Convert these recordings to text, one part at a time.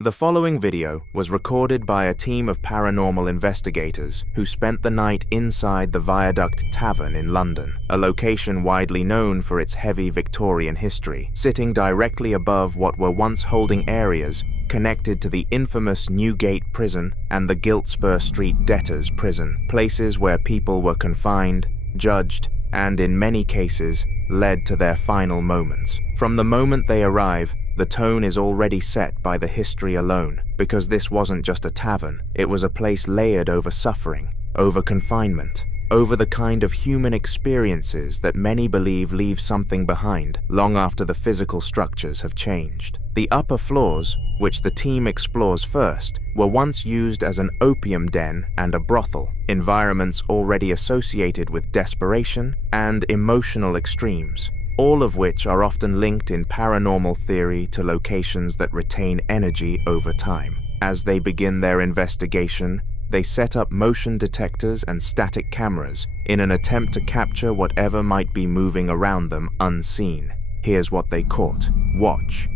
The following video was recorded by a team of paranormal investigators who spent the night inside the Viaduct Tavern in London, a location widely known for its heavy Victorian history, sitting directly above what were once holding areas connected to the infamous Newgate prison and the Giltspur Street debtors' prison, places where people were confined, judged, and in many cases, led to their final moments. From the moment they arrive, the tone is already set by the history alone, because this wasn't just a tavern, it was a place layered over suffering, over confinement, over the kind of human experiences that many believe leave something behind long after the physical structures have changed. The upper floors, which the team explores first, were once used as an opium den and a brothel, environments already associated with desperation and emotional extremes, all of which are often linked in paranormal theory to locations that retain energy over time. As they begin their investigation, they set up motion detectors and static cameras in an attempt to capture whatever might be moving around them unseen. Here's what they caught. Watch.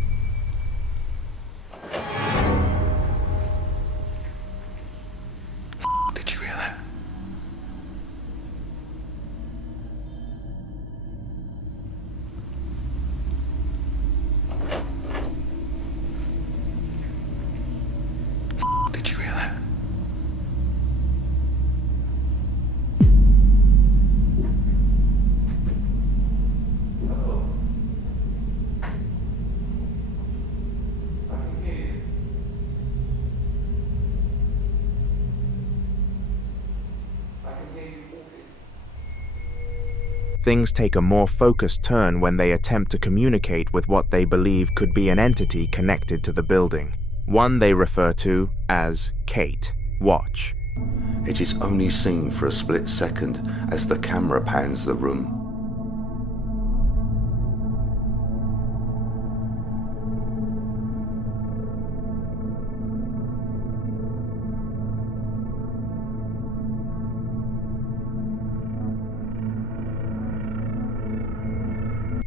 Did you hear that? Did you hear that? Things take a more focused turn when they attempt to communicate with what they believe could be an entity connected to the building, one they refer to as Kate. Watch. It is only seen for a split second as the camera pans the room.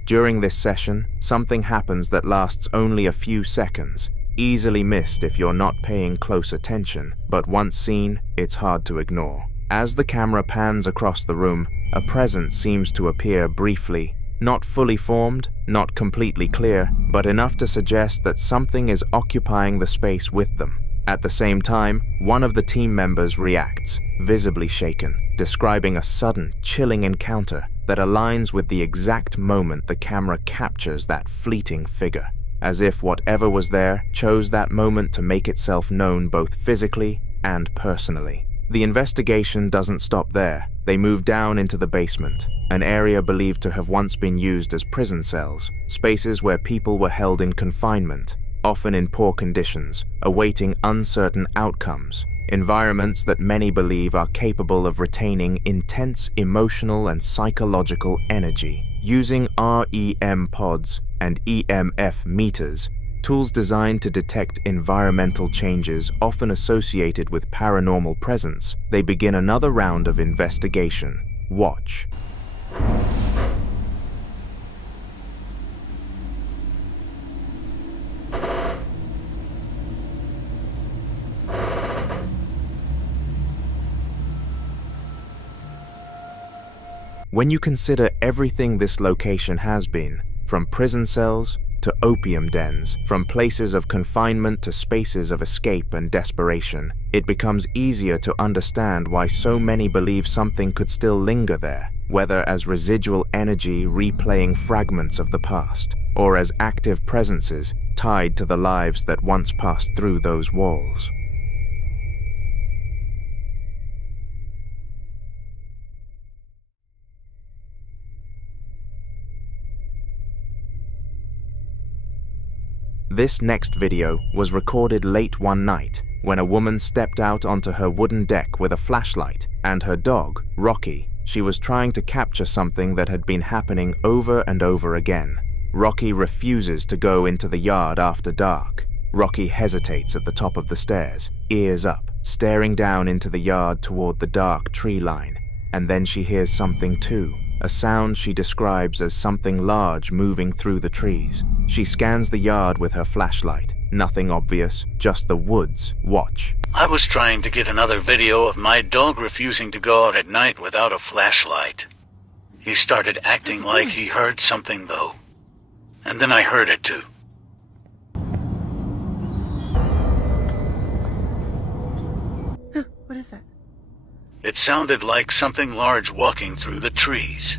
During this session, something happens that lasts only a few seconds, easily missed if you're not paying close attention, but once seen, it's hard to ignore. As the camera pans across the room, a presence seems to appear briefly, not fully formed, not completely clear, but enough to suggest that something is occupying the space with them. At the same time, one of the team members reacts, visibly shaken, describing a sudden, chilling encounter that aligns with the exact moment the camera captures that fleeting figure, as if whatever was there chose that moment to make itself known both physically and personally. The investigation doesn't stop there. They move down into the basement, an area believed to have once been used as prison cells, spaces where people were held in confinement, often in poor conditions, awaiting uncertain outcomes, environments that many believe are capable of retaining intense emotional and psychological energy. Using REM pods and EMF meters, tools designed to detect environmental changes often associated with paranormal presence, they begin another round of investigation. Watch. When you consider everything this location has been, from prison cells to opium dens, from places of confinement to spaces of escape and desperation, it becomes easier to understand why so many believe something could still linger there, whether as residual energy replaying fragments of the past, or as active presences tied to the lives that once passed through those walls. This next video was recorded late one night when a woman stepped out onto her wooden deck with a flashlight and her dog, Rocky. She was trying to capture something that had been happening over and over again. Rocky refuses to go into the yard after dark. Rocky hesitates at the top of the stairs, ears up, staring down into the yard toward the dark tree line. And then she hears something too, a sound she describes as something large moving through the trees. She scans the yard with her flashlight, Nothing obvious, just the woods. Watch. I was trying to get another video of my dog refusing to go out at night without a flashlight. He started acting like he heard something, though. And then I heard it, too. What is that? It sounded like something large walking through the trees.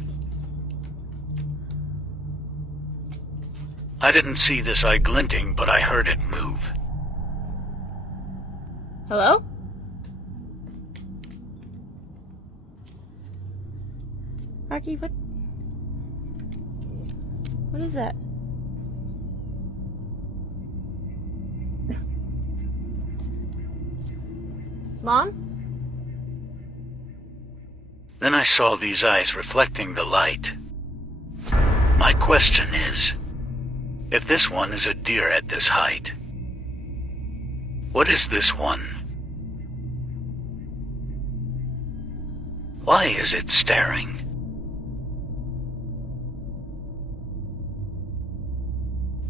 I didn't see this eye glinting, but I heard it move. Hello? Rocky, what? What is that? Mom? Then I saw these eyes reflecting the light. My question is, if this one is a deer at this height, what is this one? Why is it staring?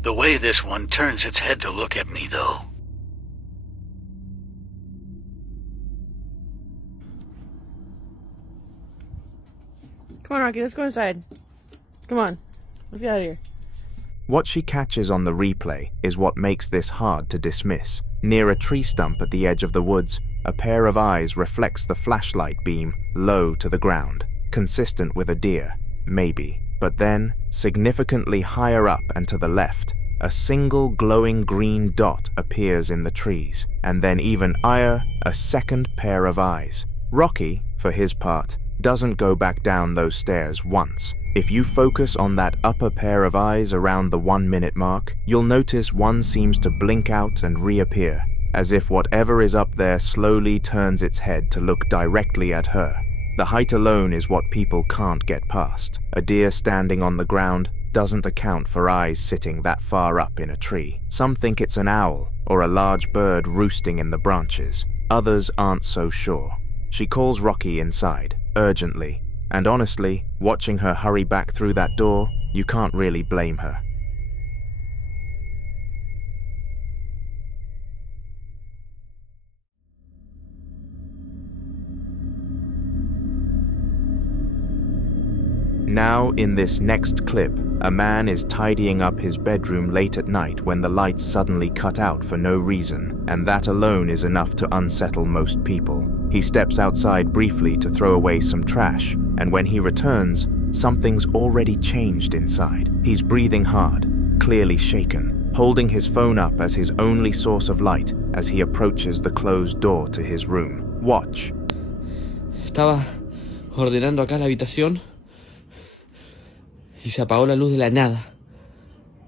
The way this one turns its head to look at me, though. Come on, Rocky, let's go inside. Come on, let's get out of here. What she catches on the replay is what makes this hard to dismiss. Near a tree stump at the edge of the woods, a pair of eyes reflects the flashlight beam low to the ground, consistent with a deer, maybe. But then, significantly higher up and to the left, a single glowing green dot appears in the trees, and then even higher, a second pair of eyes. Rocky, for his part, doesn't go back down those stairs once. If you focus on that upper pair of eyes around the 1 minute mark, you'll notice one seems to blink out and reappear, as if whatever is up there slowly turns its head to look directly at her. The height alone is what people can't get past. A deer standing on the ground doesn't account for eyes sitting that far up in a tree. Some think it's an owl or a large bird roosting in the branches. Others aren't so sure. She calls Rocky inside, urgently, and honestly, watching her hurry back through that door, you can't really blame her. Now, in this next clip, a man is tidying up his bedroom late at night when the lights suddenly cut out for no reason, and that alone is enough to unsettle most people. He steps outside briefly to throw away some trash, and when he returns, something's already changed inside. He's breathing hard, clearly shaken, holding his phone up as his only source of light as he approaches the closed door to his room. Watch. Estaba ordenando acá la habitación y se apagó la luz de la nada.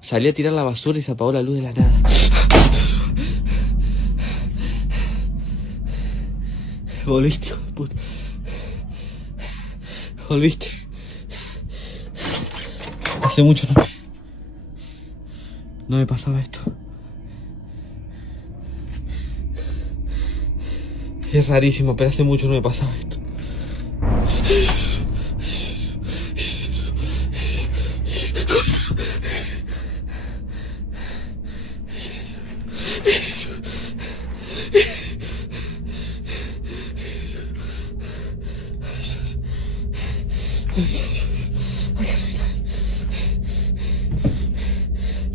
Salí a tirar la basura y se apagó la luz de la nada. Volviste, hijo de puta. Volviste. Hace mucho no me pasaba esto. Es rarísimo, pero hace mucho no me pasaba esto.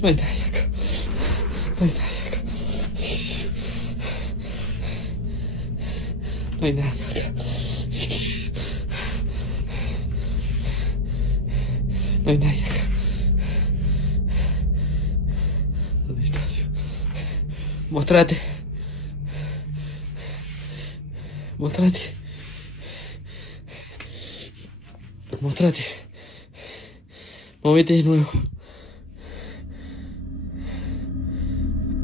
No hay nadie acá. No hay nadie acá. No hay nadie acá. No hay nadie acá. ¿Dónde estás? Mostrate. Mostrate. Mostrate. Móvete de nuevo.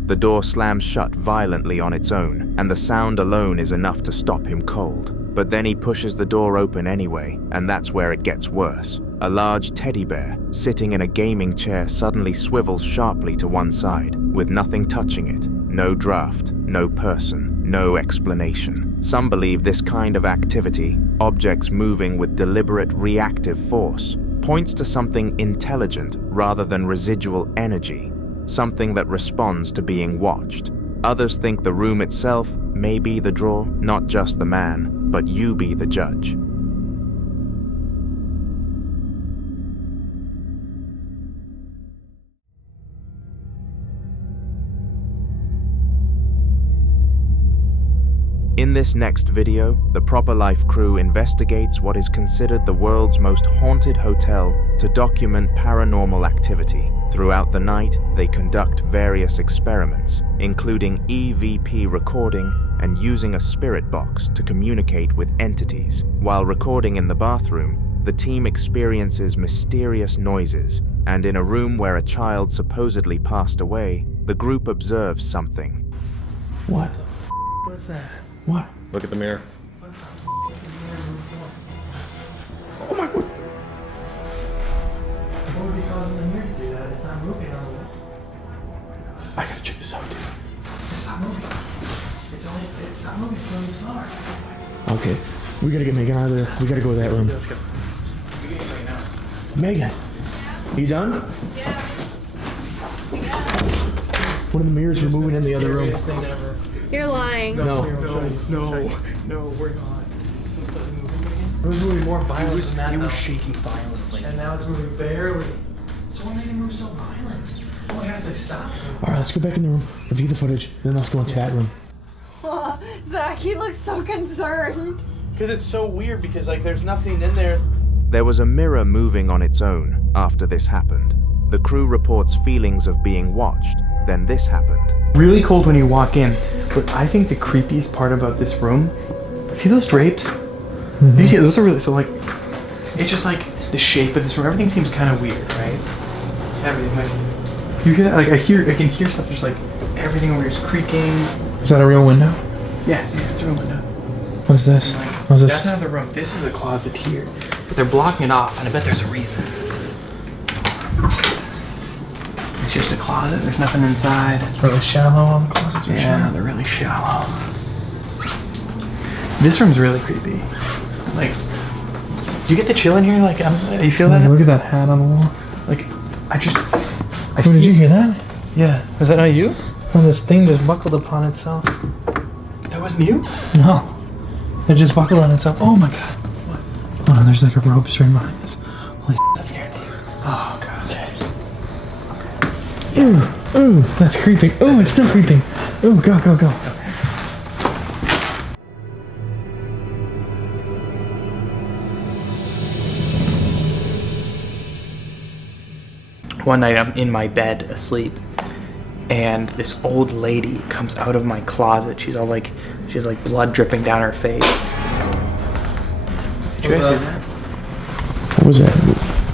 The door slams shut violently on its own, and the sound alone is enough to stop him cold. But then he pushes the door open anyway, and that's where it gets worse. A large teddy bear, sitting in a gaming chair, suddenly swivels sharply to one side, with nothing touching it. No draft, no person, no explanation. Some believe this kind of activity, objects moving with deliberate reactive force, points to something intelligent rather than residual energy. something that responds to being watched. Others think the room itself may be the draw, not just the man, but you be the judge. In this next video, the Proper Life crew investigates what is considered the world's most haunted hotel to document paranormal activity. Throughout the night, they conduct various experiments, including EVP recording and using a spirit box to communicate with entities. While recording in the bathroom, the team experiences mysterious noises, and in a room where a child supposedly passed away, the group observes something. What was that? What? Look at the mirror. Oh my god. What would be causing the mirror to do that? It's not moving on the wall. I gotta check this out, dude. It's not moving. It's not moving. It's only slower. Okay. We gotta get Megan out of there. We gotta go to that room. Let's go. We're getting right now. Megan. You done? Yeah. One of the mirrors were moving in the other room. Thing ever. You're lying. No, we're not. It was moving more violently than that. It was shaking violently. And now it's moving barely. So what made it move so violent? Oh my god, it's like stop. Alright, let's go back in the room, review the footage, then let's go into that room. Oh, Zach, he looks so concerned. Because it's so weird because like there's nothing in there. There was a mirror moving on its own after this happened. The crew reports feelings of being watched. Then this happened. Really cold when you walk in, but I think the creepiest part about this room, see those drapes? Mm-hmm. Do you see those are really, so like, it's just like the shape of this room, everything seems kind of weird, right? Everything, like, you hear that? Like I can hear stuff, there's like, everything over here is creaking. Is that a real window? Yeah, it's a real window. What's this? Like, what's this? That's another room, this is a closet here, but they're blocking it off, and I bet there's a reason. It's just a closet, there's nothing inside. It's really shallow, all the closets are shallow. Yeah, they're really shallow. This room's really creepy. Like, you get the chill in here? Like, you feel that? Look at that hat on the wall. Like, oh, did you hear that? Yeah. Was that not you? No, this thing just buckled upon itself. That wasn't you? No. It just buckled on itself. Oh my god. What? Oh, there's like a rope straight behind us. Holy shit, that scared me. Oh god. Ooh, that's creeping. Ooh, it's still creeping. Ooh, go. One night I'm in my bed asleep, and this old lady comes out of my closet. She has like blood dripping down her face. Did you guys hear that? What was that?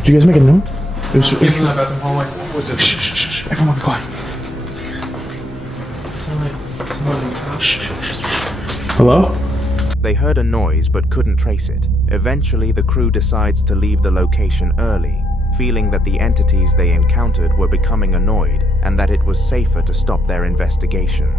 Did you guys make a note? It was from the bathroom hallway. What was it? Shh. Everyone be quiet. Hello? They heard a noise but couldn't trace it. Eventually, the crew decides to leave the location early, feeling that the entities they encountered were becoming annoyed and that it was safer to stop their investigation.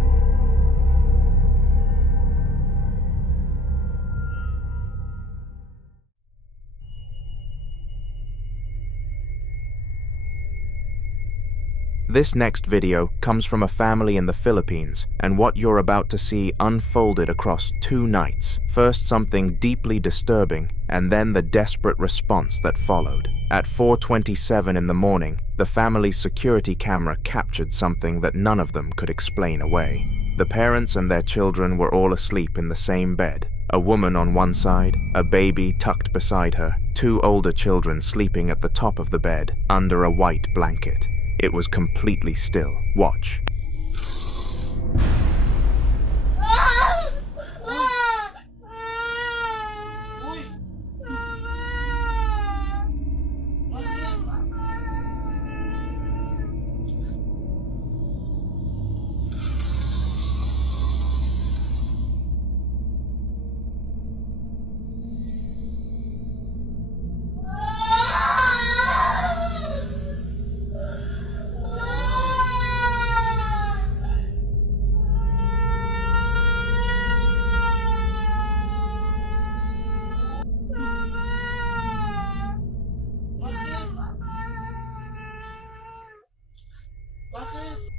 This next video comes from a family in the Philippines, and what you're about to see unfolded across 2 nights. First something deeply disturbing, and then the desperate response that followed. At 4:27 in the morning, the family's security camera captured something that none of them could explain away. The parents and their children were all asleep in the same bed. A woman on one side, a baby tucked beside her, 2 older children sleeping at the top of the bed under a white blanket. It was completely still. Watch.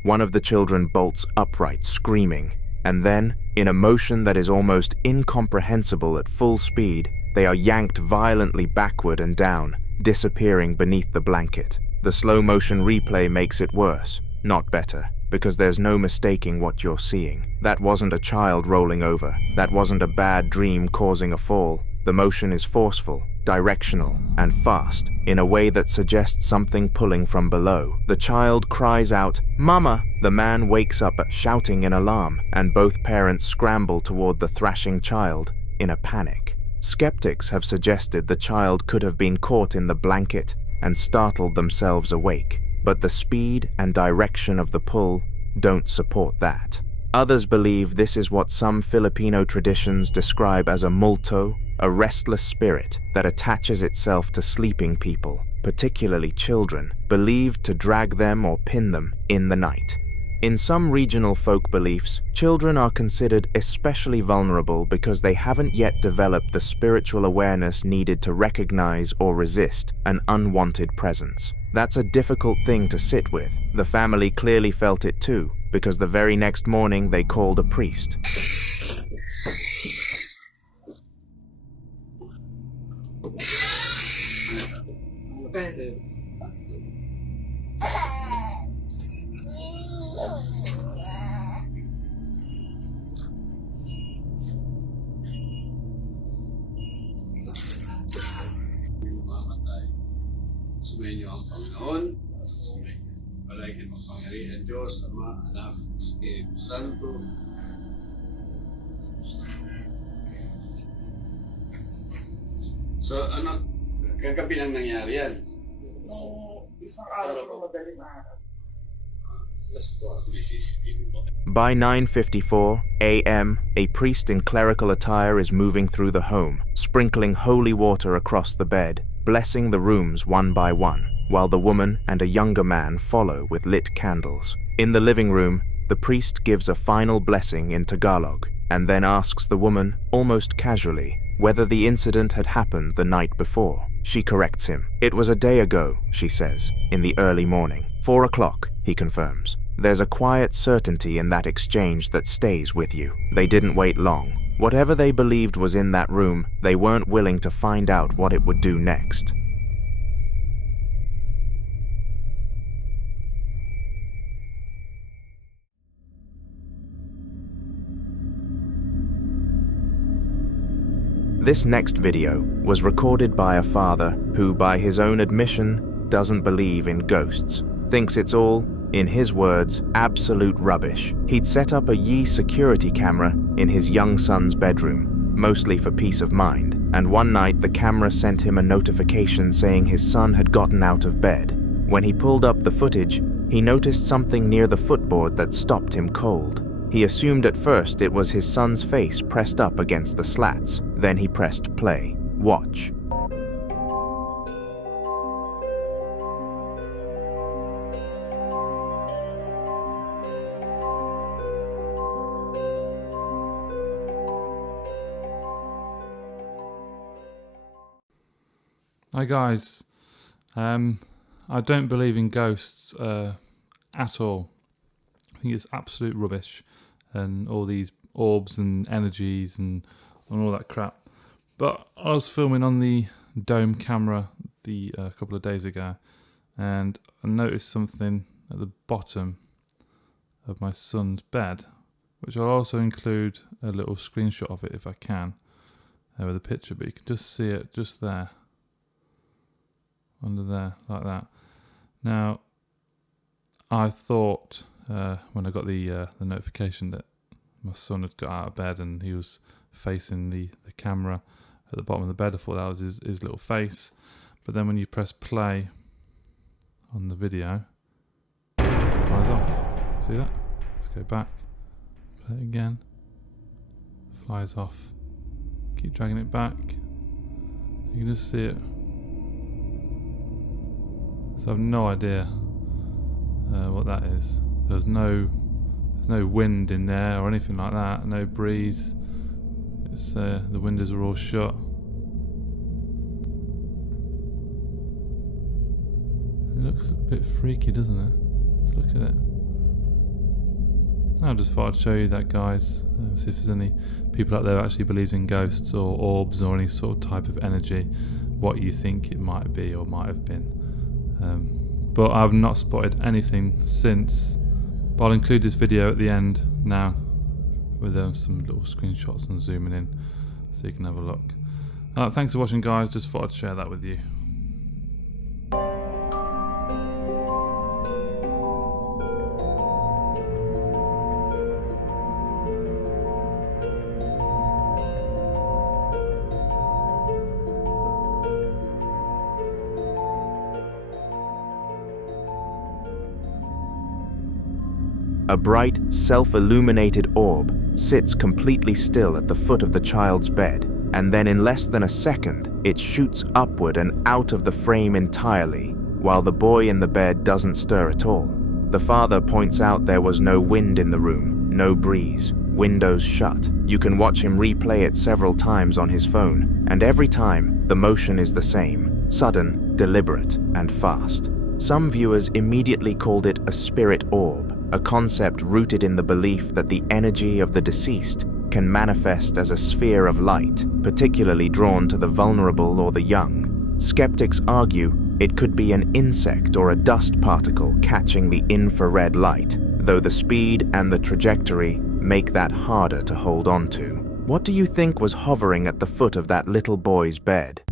One of the children bolts upright, screaming, and then, in a motion that is almost incomprehensible at full speed, they are yanked violently backward and down, disappearing beneath the blanket. The slow-motion replay makes it worse, not better, because there's no mistaking what you're seeing. That wasn't a child rolling over. That wasn't a bad dream causing a fall. The motion is forceful, directional, and fast, in a way that suggests something pulling from below. The child cries out, "Mama!" The man wakes up shouting in alarm, and both parents scramble toward the thrashing child in a panic. Skeptics have suggested the child could have been caught in the blanket and startled themselves awake, but the speed and direction of the pull don't support that. Others believe this is what some Filipino traditions describe as a multo, a restless spirit that attaches itself to sleeping people, particularly children, believed to drag them or pin them in the night. In some regional folk beliefs, children are considered especially vulnerable because they haven't yet developed the spiritual awareness needed to recognize or resist an unwanted presence. That's a difficult thing to sit with. The family clearly felt it too, because the very next morning they called a priest. Sumainyo ang Panginoon, palagi mapangyarihan Diyos, Ama, Anak, Espiritu Santo. So, ano, kagabi lang nangyari yan? Isang araw ko madaling araw. By 9:54 a.m., a priest in clerical attire is moving through the home, sprinkling holy water across the bed, blessing the rooms one by one, while the woman and a younger man follow with lit candles. In the living room, the priest gives a final blessing in Tagalog, and then asks the woman, almost casually, whether the incident had happened the night before. She corrects him. "It was a day ago," she says, "in the early morning. 4 o'clock, he confirms. There's a quiet certainty in that exchange that stays with you. They didn't wait long. Whatever they believed was in that room, they weren't willing to find out what it would do next. This next video was recorded by a father who, by his own admission, doesn't believe in ghosts, thinks it's all, in his words, absolute rubbish. He'd set up a Yi security camera in his young son's bedroom, mostly for peace of mind, and one night the camera sent him a notification saying his son had gotten out of bed. When he pulled up the footage, he noticed something near the footboard that stopped him cold. He assumed at first it was his son's face pressed up against the slats. Then he pressed play. Watch. Hi guys, I don't believe in ghosts at all. I think it's absolute rubbish, and all these orbs and energies and all that crap. But I was filming on the dome camera a couple of days ago, and I noticed something at the bottom of my son's bed, which I'll also include a little screenshot of it if I can, with a picture, but you can just see it just there, under there, like that. Now, I thought when I got the notification that my son had got out of bed and he was facing the camera at the bottom of the bed, I thought that was his little face. But then when you press play on the video, it flies off. See that? Let's go back. Play it again. Flies off. Keep dragging it back. You can just see it. So I've no idea what that is. There's no wind in there or anything like that. No breeze. It's the windows are all shut. It looks a bit freaky, doesn't it? Let's look at it. I just thought I'd show you that, guys. See if there's any people out there who actually believes in ghosts or orbs or any sort of type of energy, what you think it might be or might have been. But I've not spotted anything since. But I'll include this video at the end now with some little screenshots and zooming in so you can have a look. Thanks for watching, guys. Just thought I'd share that with you. A bright, self-illuminated orb sits completely still at the foot of the child's bed, and then in less than a second, it shoots upward and out of the frame entirely, while the boy in the bed doesn't stir at all. The father points out there was no wind in the room, no breeze, windows shut. You can watch him replay it several times on his phone, and every time, the motion is the same, sudden, deliberate, and fast. Some viewers immediately called it a spirit orb, a concept rooted in the belief that the energy of the deceased can manifest as a sphere of light, particularly drawn to the vulnerable or the young. Skeptics argue it could be an insect or a dust particle catching the infrared light, though the speed and the trajectory make that harder to hold on to. What do you think was hovering at the foot of that little boy's bed?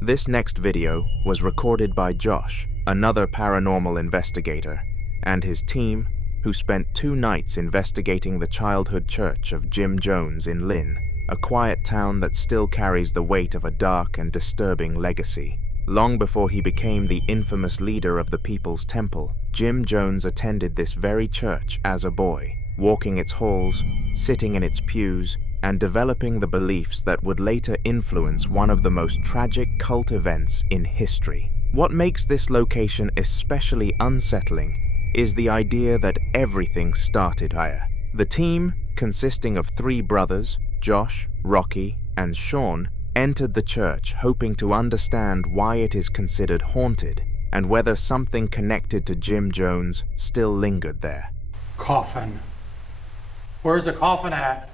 This next video was recorded by Josh, another paranormal investigator, and his team, who spent 2 nights investigating the childhood church of Jim Jones in Lynn, a quiet town that still carries the weight of a dark and disturbing legacy. Long before he became the infamous leader of the People's Temple, Jim Jones attended this very church as a boy, walking its halls, sitting in its pews, and developing the beliefs that would later influence one of the most tragic cult events in history. What makes this location especially unsettling is the idea that everything started here. The team, consisting of 3 brothers, Josh, Rocky, and Sean, entered the church hoping to understand why it is considered haunted and whether something connected to Jim Jones still lingered there. Coffin. Where's the coffin at?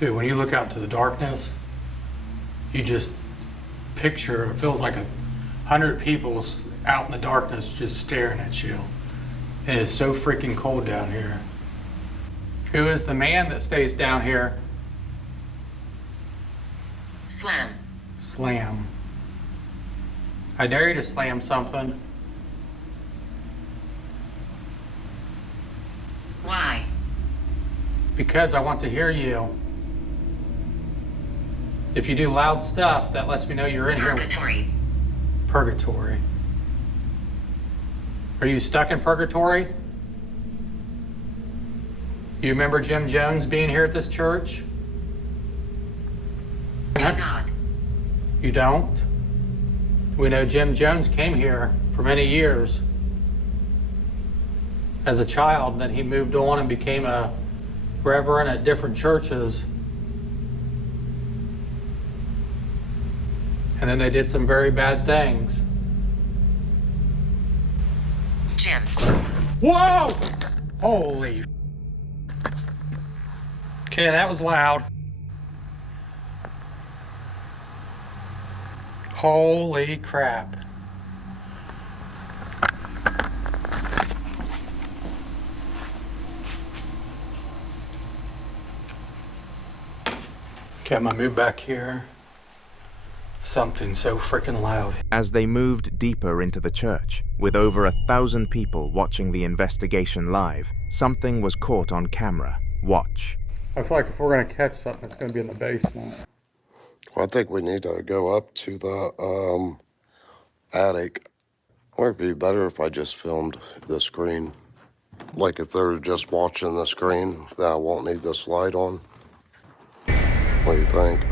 Dude, when you look out to the darkness, you just picture, it feels like 100 people out in the darkness just staring at you. It is so freaking cold down here. Who is the man that stays down here? Slam. Slam. I dare you to slam something. Why? Because I want to hear you. If you do loud stuff, that lets me know you're in Purgatory. here. Purgatory. Are you stuck in purgatory? You remember Jim Jones being here at this church? Do not. You don't? We know Jim Jones came here for many years as a child, and then he moved on and became a reverend at different churches. And then they did some very bad things. Jim. Whoa! Holy. Okay, that was loud. Holy crap. Okay, I'm gonna move back here. Something so freaking loud. As they moved deeper into the church, with over 1,000 people watching the investigation live, something was caught on camera. Watch. I feel like if we're gonna catch something, it's gonna be in the basement. Well, I think we need to go up to the attic. Or it'd be better if I just filmed the screen. Like if they're just watching the screen, then I won't need this light on. What do you think?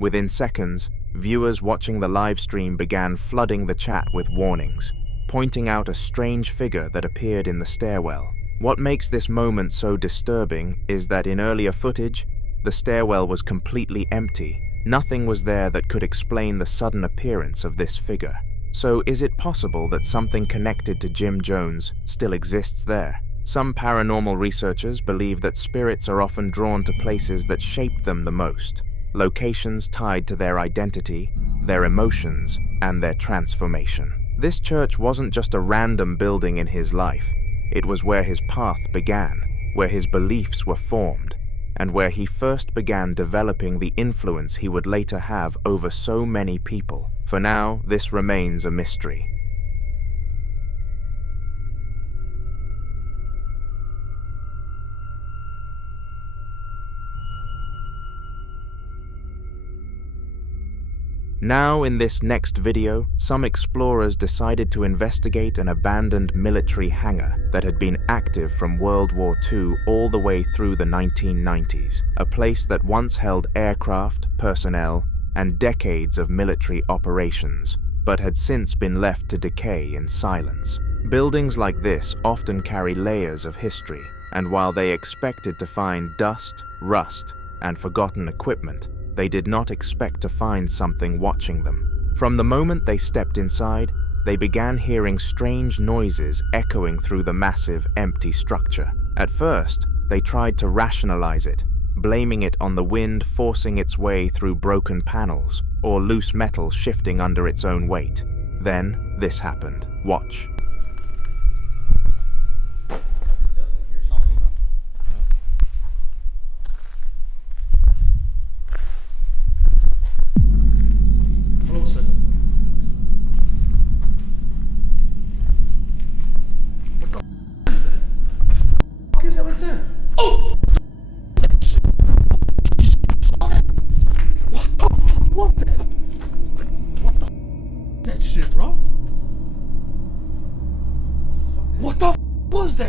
Within seconds, viewers watching the live stream began flooding the chat with warnings. pointing out a strange figure that appeared in the stairwell. What makes this moment so disturbing is that in earlier footage, the stairwell was completely empty. Nothing was there that could explain the sudden appearance of this figure. So is it possible that something connected to Jim Jones still exists there? Some paranormal researchers believe that spirits are often drawn to places that shaped them the most, locations tied to their identity, their emotions, and their transformation. This church wasn't just a random building in his life. It was where his path began, where his beliefs were formed, and where he first began developing the influence he would later have over so many people. For now, this remains a mystery. Now, in this next video, some explorers decided to investigate an abandoned military hangar that had been active from World War II all the way through the 1990s, a place that once held aircraft, personnel, and decades of military operations, but had since been left to decay in silence. Buildings like this often carry layers of history, and while they expected to find dust, rust, and forgotten equipment, they did not expect to find something watching them. From the moment they stepped inside, they began hearing strange noises echoing through the massive, empty structure. At first, they tried to rationalize it, blaming it on the wind forcing its way through broken panels or loose metal shifting under its own weight. Then, this happened. Watch.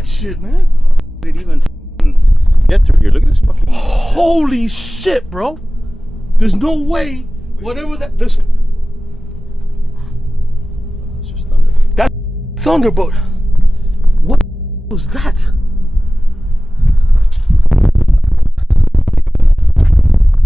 Shit, man. How did it even get through here? Look at this fucking. Holy shit, bro. There's no way. Whatever that. Listen. It's just thunder. That's thunder, but what was that?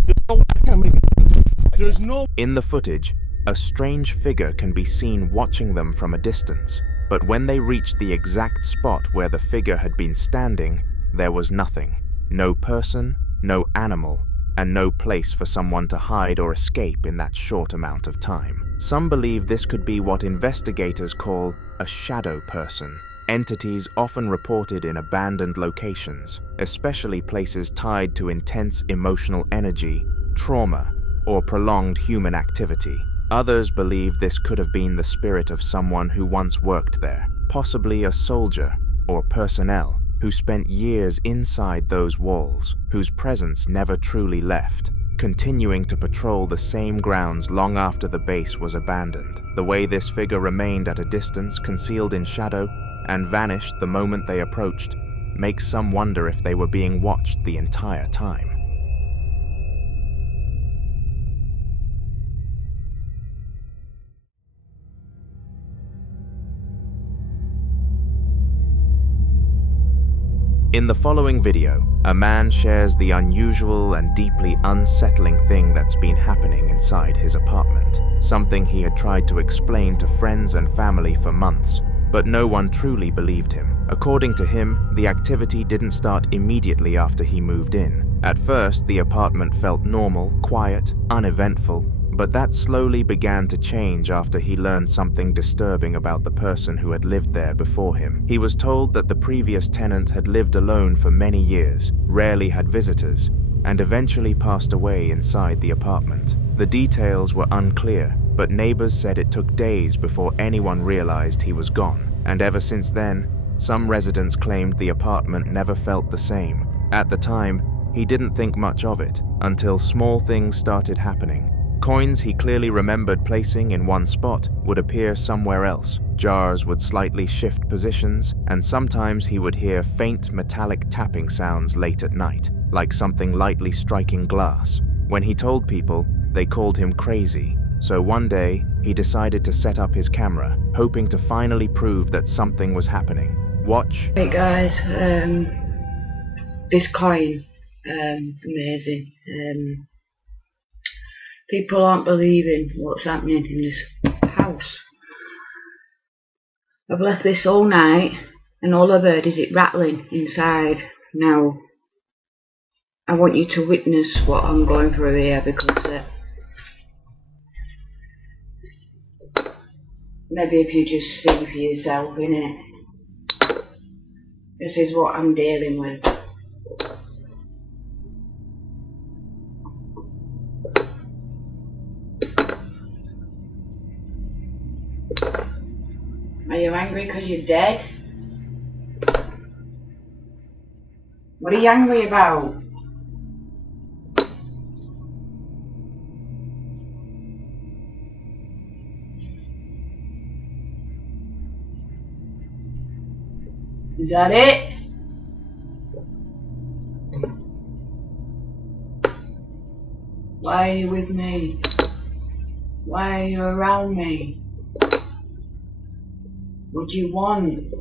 There's no way I can't make it. There's no. In the footage, a strange figure can be seen watching them from a distance. But when they reached the exact spot where the figure had been standing, there was nothing. No person, no animal, and no place for someone to hide or escape in that short amount of time. Some believe this could be what investigators call a shadow person, entities often reported in abandoned locations, especially places tied to intense emotional energy, trauma, or prolonged human activity. Others believe this could have been the spirit of someone who once worked there, possibly a soldier or personnel who spent years inside those walls, whose presence never truly left, continuing to patrol the same grounds long after the base was abandoned. The way this figure remained at a distance, concealed in shadow, and vanished the moment they approached, makes some wonder if they were being watched the entire time. In the following video, a man shares the unusual and deeply unsettling thing that's been happening inside his apartment. Something he had tried to explain to friends and family for months, but no one truly believed him. According to him, the activity didn't start immediately after he moved in. At first, the apartment felt normal, quiet, uneventful, but that slowly began to change after he learned something disturbing about the person who had lived there before him. He was told that the previous tenant had lived alone for many years, rarely had visitors, and eventually passed away inside the apartment. The details were unclear, but neighbors said it took days before anyone realized he was gone, and ever since then, some residents claimed the apartment never felt the same. At the time, he didn't think much of it, until small things started happening. Coins he clearly remembered placing in one spot would appear somewhere else. Jars would slightly shift positions, and sometimes he would hear faint metallic tapping sounds late at night, like something lightly striking glass. When he told people, they called him crazy. So one day, he decided to set up his camera, hoping to finally prove that something was happening. Watch. Hey guys, this coin, amazing. People aren't believing what's happening in this house. I've left this all night and all I've heard is it rattling inside. Now, I want you to witness what I'm going through here, because maybe if you just see for yourself, innit? This is what I'm dealing with. Are you angry because you're dead? What are you angry about? Is that it? Why are you with me? Why are you around me? What do you want?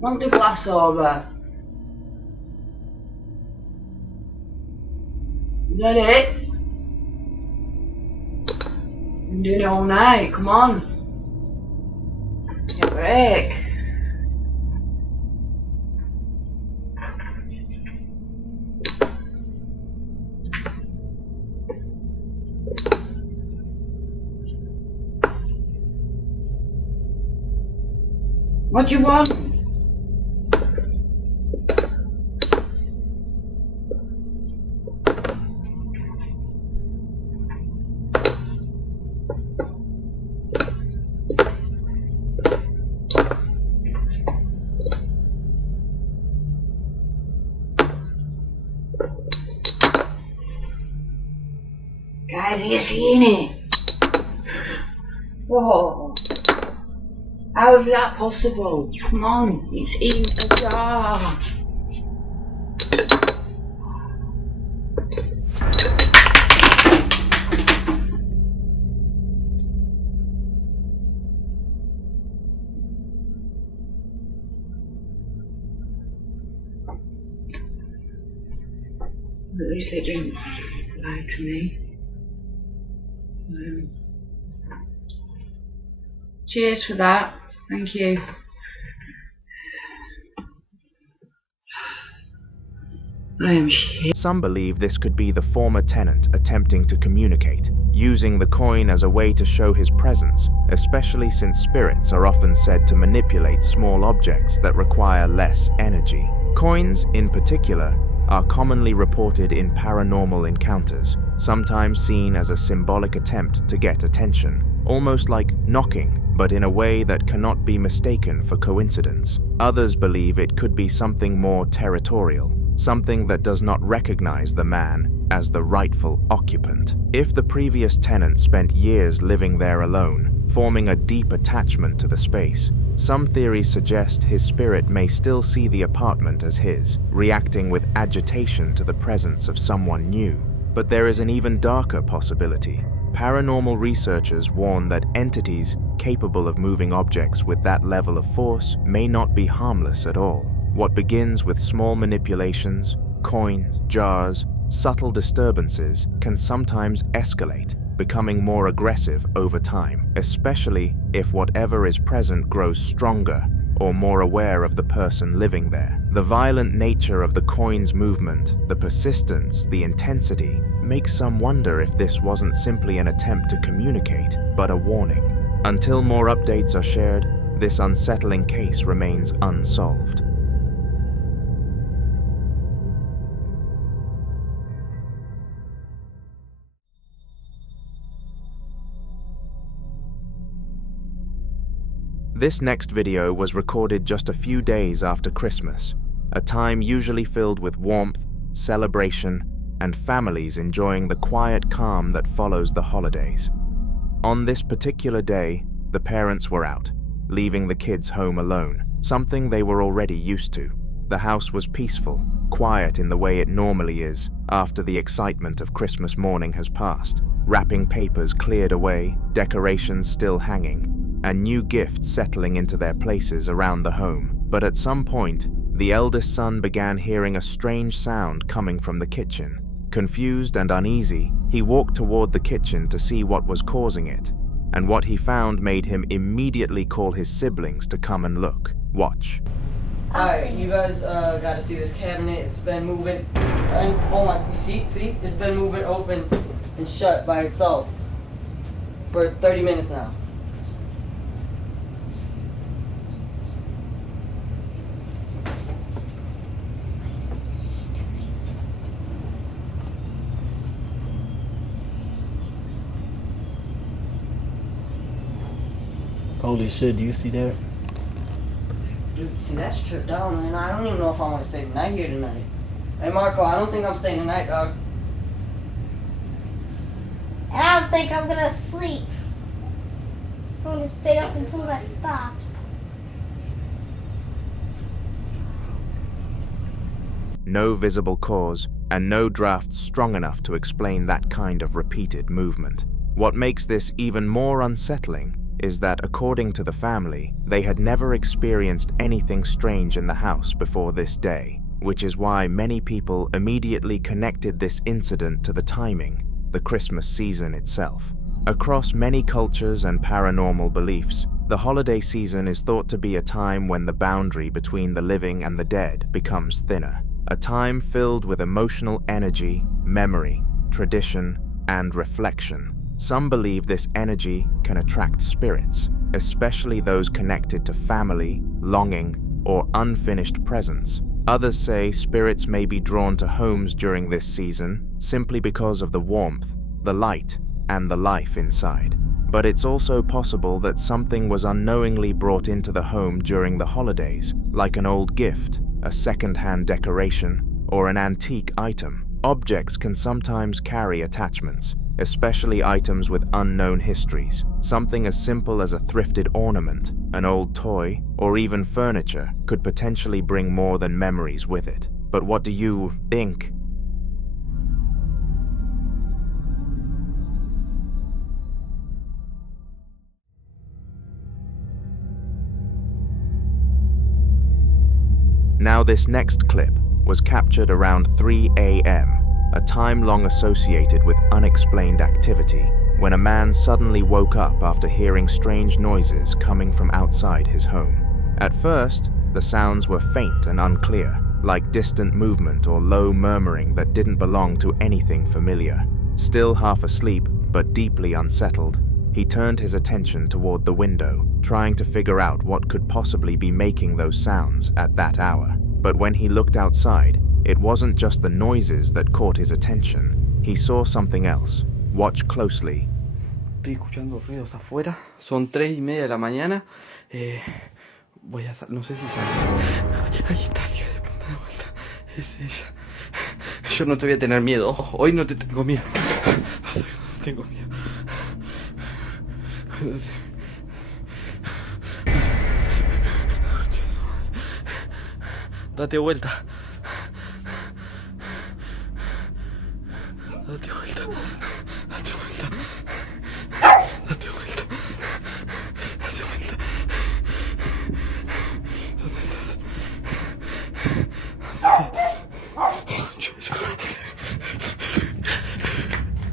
Knock the glass over. Is that it? I'm doing it all night, come on. Take a break. What do you want? Guys, are you seeing it? Whoa. How is that possible? Come on, it's in a jar. At least they didn't lie to me. Cheers for that. Thank you. I am shit. Some believe this could be the former tenant attempting to communicate, using the coin as a way to show his presence, especially since spirits are often said to manipulate small objects that require less energy. Coins, in particular, are commonly reported in paranormal encounters, sometimes seen as a symbolic attempt to get attention, almost like knocking, but in a way that cannot be mistaken for coincidence. Others believe it could be something more territorial, something that does not recognize the man as the rightful occupant. If the previous tenant spent years living there alone, forming a deep attachment to the space, some theories suggest his spirit may still see the apartment as his, reacting with agitation to the presence of someone new. But there is an even darker possibility. Paranormal researchers warn that entities capable of moving objects with that level of force may not be harmless at all. What begins with small manipulations, coins, jars, subtle disturbances can sometimes escalate, becoming more aggressive over time, especially if whatever is present grows stronger or more aware of the person living there. The violent nature of the coin's movement, the persistence, the intensity, makes some wonder if this wasn't simply an attempt to communicate, but a warning. Until more updates are shared, this unsettling case remains unsolved. This next video was recorded just a few days after Christmas, a time usually filled with warmth, celebration, and families enjoying the quiet calm that follows the holidays. On this particular day, the parents were out, leaving the kids home alone, something they were already used to. The house was peaceful, quiet in the way it normally is after the excitement of Christmas morning has passed. wrapping papers cleared away, decorations still hanging, and new gifts settling into their places around the home. But at some point, the eldest son began hearing a strange sound coming from the kitchen. Confused and uneasy, he walked toward the kitchen to see what was causing it, and what he found made him immediately call his siblings to come and look. Watch. Alright, you guys gotta see this cabinet. It's been moving, and oh my, you see? It's been moving open and shut by itself for 30 minutes now. Holy shit, do you see that? Dude, see, that's tripped down, man. I don't even know if I want to stay the night here tonight. Hey, Marco, I don't think I'm staying the night, dog. I don't think I'm gonna sleep. I'm gonna stay up until that stops. No visible cause, and no draft strong enough to explain that kind of repeated movement. What makes this even more unsettling is that, according to the family, they had never experienced anything strange in the house before this day, which is why many people immediately connected this incident to the timing, the Christmas season itself. Across many cultures and paranormal beliefs, the holiday season is thought to be a time when the boundary between the living and the dead becomes thinner, a time filled with emotional energy, memory, tradition, and reflection. Some believe this energy can attract spirits, especially those connected to family, longing, or unfinished presents. Others say spirits may be drawn to homes during this season simply because of the warmth, the light, and the life inside. But it's also possible that something was unknowingly brought into the home during the holidays, like an old gift, a second-hand decoration, or an antique item. Objects can sometimes carry attachments, especially items with unknown histories. Something as simple as a thrifted ornament, an old toy, or even furniture could potentially bring more than memories with it. But what do you think? Now, this next clip was captured around 3 a.m., a time long associated with unexplained activity, when a man suddenly woke up after hearing strange noises coming from outside his home. At first, the sounds were faint and unclear, like distant movement or low murmuring that didn't belong to anything familiar. Still half asleep, but deeply unsettled, he turned his attention toward the window, trying to figure out what could possibly be making those sounds at that hour. But when he looked outside, it wasn't just the noises that caught his attention. He saw something else. Watch closely. Estoy escuchando ruidos afuera. Son 3:30 de la mañana. Voy a no sé si sale. Ahí está, hija de puta, de vuelta. Es ella. Yo no te voy a tener miedo. Hoy no te tengo miedo. No tengo miedo. Date vuelta. Date vuelta. Date vuelta. Date vuelta. Date vuelta. ¿Dónde estás?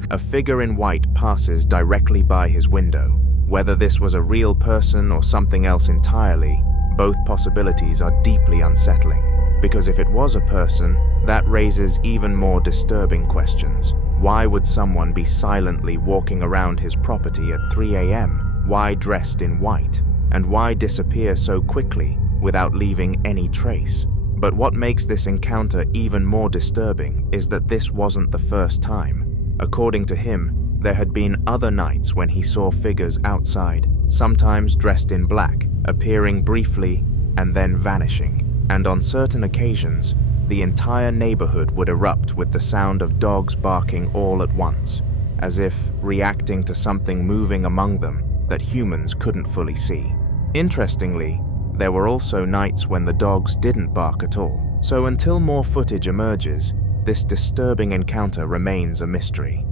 A figure in white passes directly by his window. Whether this was a real person or something else entirely, both possibilities are deeply unsettling. Because if it was a person, that raises even more disturbing questions. Why would someone be silently walking around his property at 3 a.m.? Why dressed in white? And why disappear so quickly without leaving any trace? But what makes this encounter even more disturbing is that this wasn't the first time. According to him, there had been other nights when he saw figures outside, sometimes dressed in black, appearing briefly and then vanishing. And on certain occasions, the entire neighborhood would erupt with the sound of dogs barking all at once, as if reacting to something moving among them that humans couldn't fully see. Interestingly, there were also nights when the dogs didn't bark at all. So until more footage emerges, this disturbing encounter remains a mystery.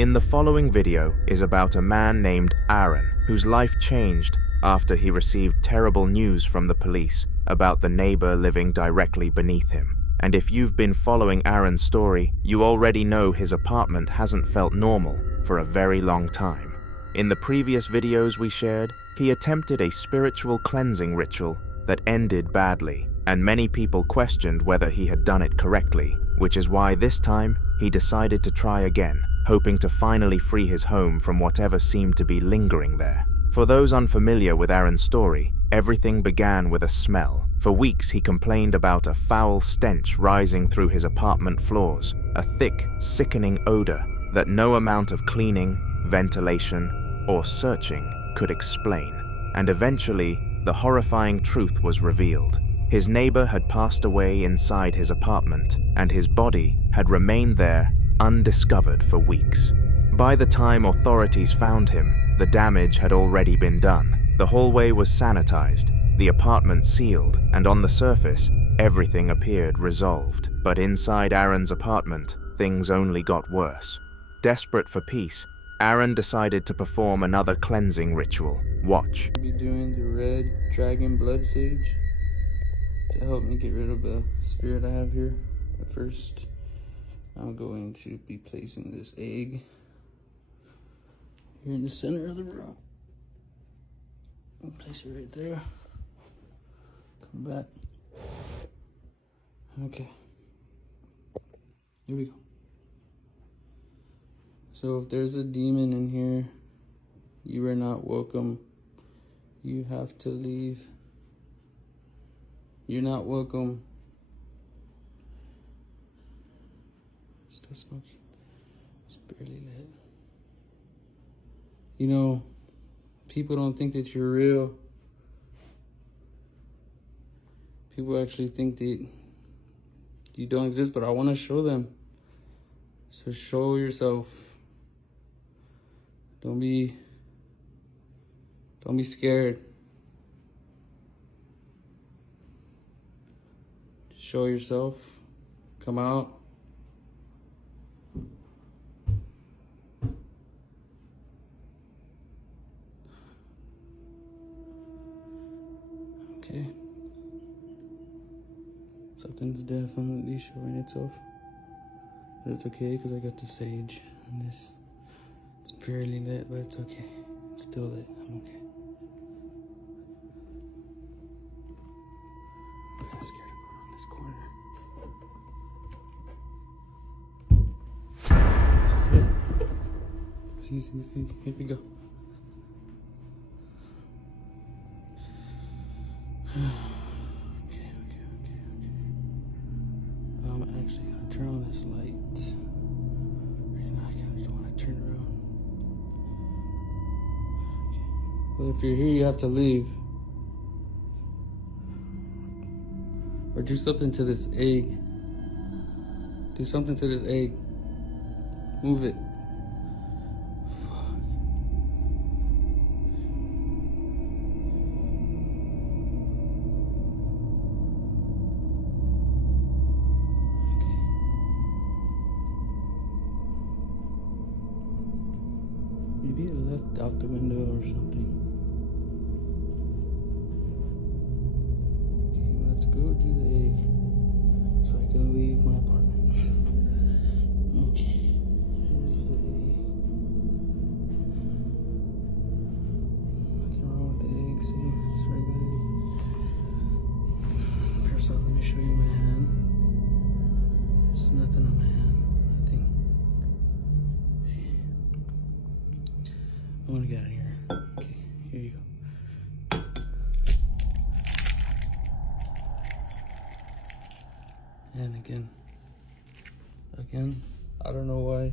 In the following video is about a man named Aaron, whose life changed after he received terrible news from the police about the neighbor living directly beneath him. And if you've been following Aaron's story, you already know his apartment hasn't felt normal for a very long time. In the previous videos we shared, he attempted a spiritual cleansing ritual that ended badly, and many people questioned whether he had done it correctly, which is why this time he decided to try again, hoping to finally free his home from whatever seemed to be lingering there. For those unfamiliar with Aaron's story, everything began with a smell. For weeks he complained about a foul stench rising through his apartment floors, a thick, sickening odor that no amount of cleaning, ventilation, or searching could explain. And eventually, the horrifying truth was revealed. His neighbor had passed away inside his apartment, and his body had remained there undiscovered for weeks. By the time authorities found him, the damage had already been done. The hallway was sanitized, the apartment sealed, and on the surface, everything appeared resolved. But inside Aaron's apartment, things only got worse. Desperate for peace, Aaron decided to perform another cleansing ritual. Watch. I'll be doing the red dragon blood sage to help me get rid of the spirit I have here. But first, I'm going to be placing this egg here in the center of the room. I'll place it right there. Come back. Okay. Here we go. So if there's a demon in here, you are not welcome. You have to leave. You're not welcome. Still smoky. It's barely lit. You know, people don't think that you're real. People actually think that you don't exist, but I want to show them. So show yourself. Don't be scared. Show yourself. Come out. Okay. Something's definitely showing itself. But it's okay because I got the sage on this. It's barely lit, but it's okay. It's still lit. I'm okay. I'm kind of scared to go around this corner. See. Here we go. Okay. Actually gonna turn on this light. Right now I kind of just want to turn around. Well, if you're here, you have to leave. Or do something to this egg. Do something to this egg. Move it. Maybe it left out the window or something. Okay, let's go do the egg so I can leave my apartment. Okay, here's the egg. Nothing wrong with the egg, see? It's regular egg. First off, let me show you my hand. There's nothing on my hand. I want to get out of here. Okay, here you go. And again, I don't know why.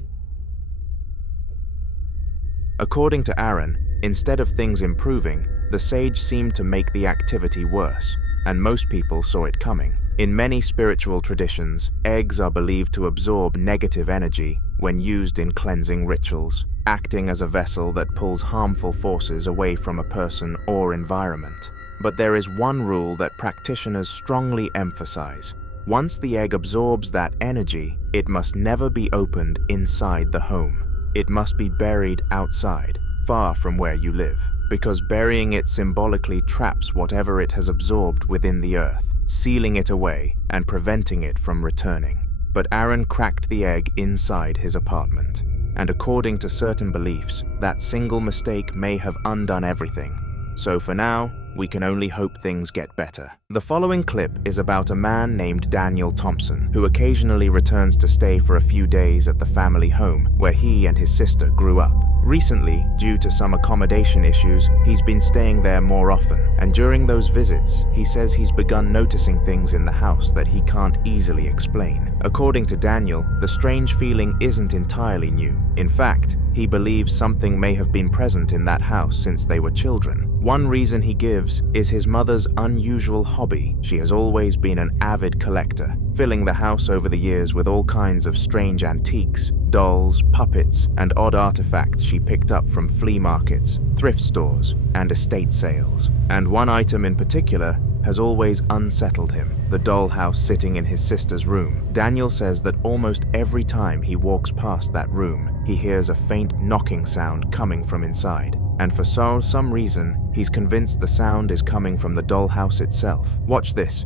According to Aaron, instead of things improving, the sage seemed to make the activity worse, and most people saw it coming. In many spiritual traditions, eggs are believed to absorb negative energy when used in cleansing rituals, acting as a vessel that pulls harmful forces away from a person or environment. But there is one rule that practitioners strongly emphasize. Once the egg absorbs that energy, it must never be opened inside the home. it must be buried outside, far from where you live, because burying it symbolically traps whatever it has absorbed within the earth, sealing it away and preventing it from returning. But Aaron cracked the egg inside his apartment, and according to certain beliefs, that single mistake may have undone everything. So for now, we can only hope things get better. The following clip is about a man named Daniel Thompson, who occasionally returns to stay for a few days at the family home where he and his sister grew up. Recently, due to some accommodation issues, he's been staying there more often, and during those visits, he says he's begun noticing things in the house that he can't easily explain. According to Daniel, the strange feeling isn't entirely new. In fact, he believes something may have been present in that house since they were children. One reason he gives is his mother's unusual hobby. She has always been an avid collector, filling the house over the years with all kinds of strange antiques, dolls, puppets, and odd artifacts she picked up from flea markets, thrift stores, and estate sales. And one item in particular has always unsettled him, the dollhouse sitting in his sister's room. Daniel says that almost every time he walks past that room, he hears a faint knocking sound coming from inside. And for some reason, he's convinced the sound is coming from the dollhouse itself. Watch this.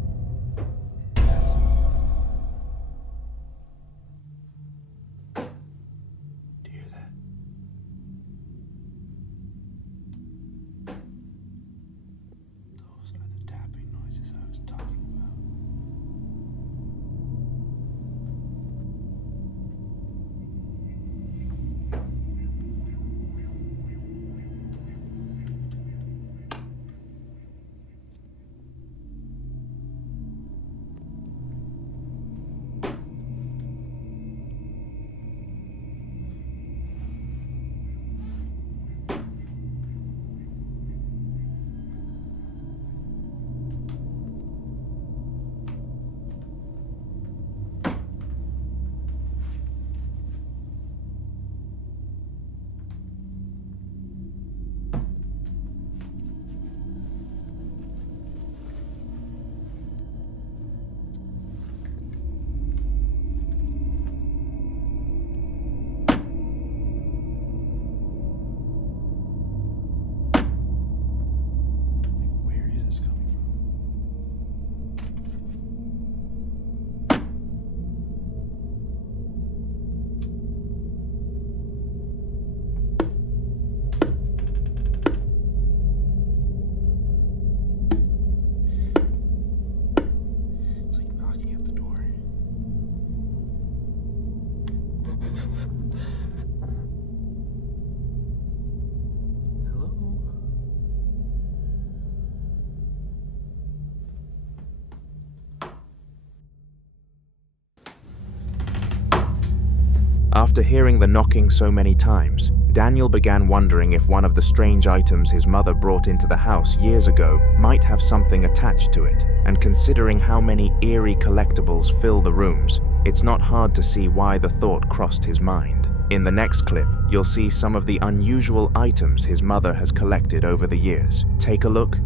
After hearing the knocking so many times, Daniel began wondering if one of the strange items his mother brought into the house years ago might have something attached to it. And considering how many eerie collectibles fill the rooms, it's not hard to see why the thought crossed his mind. In the next clip, you'll see some of the unusual items his mother has collected over the years. Take a look.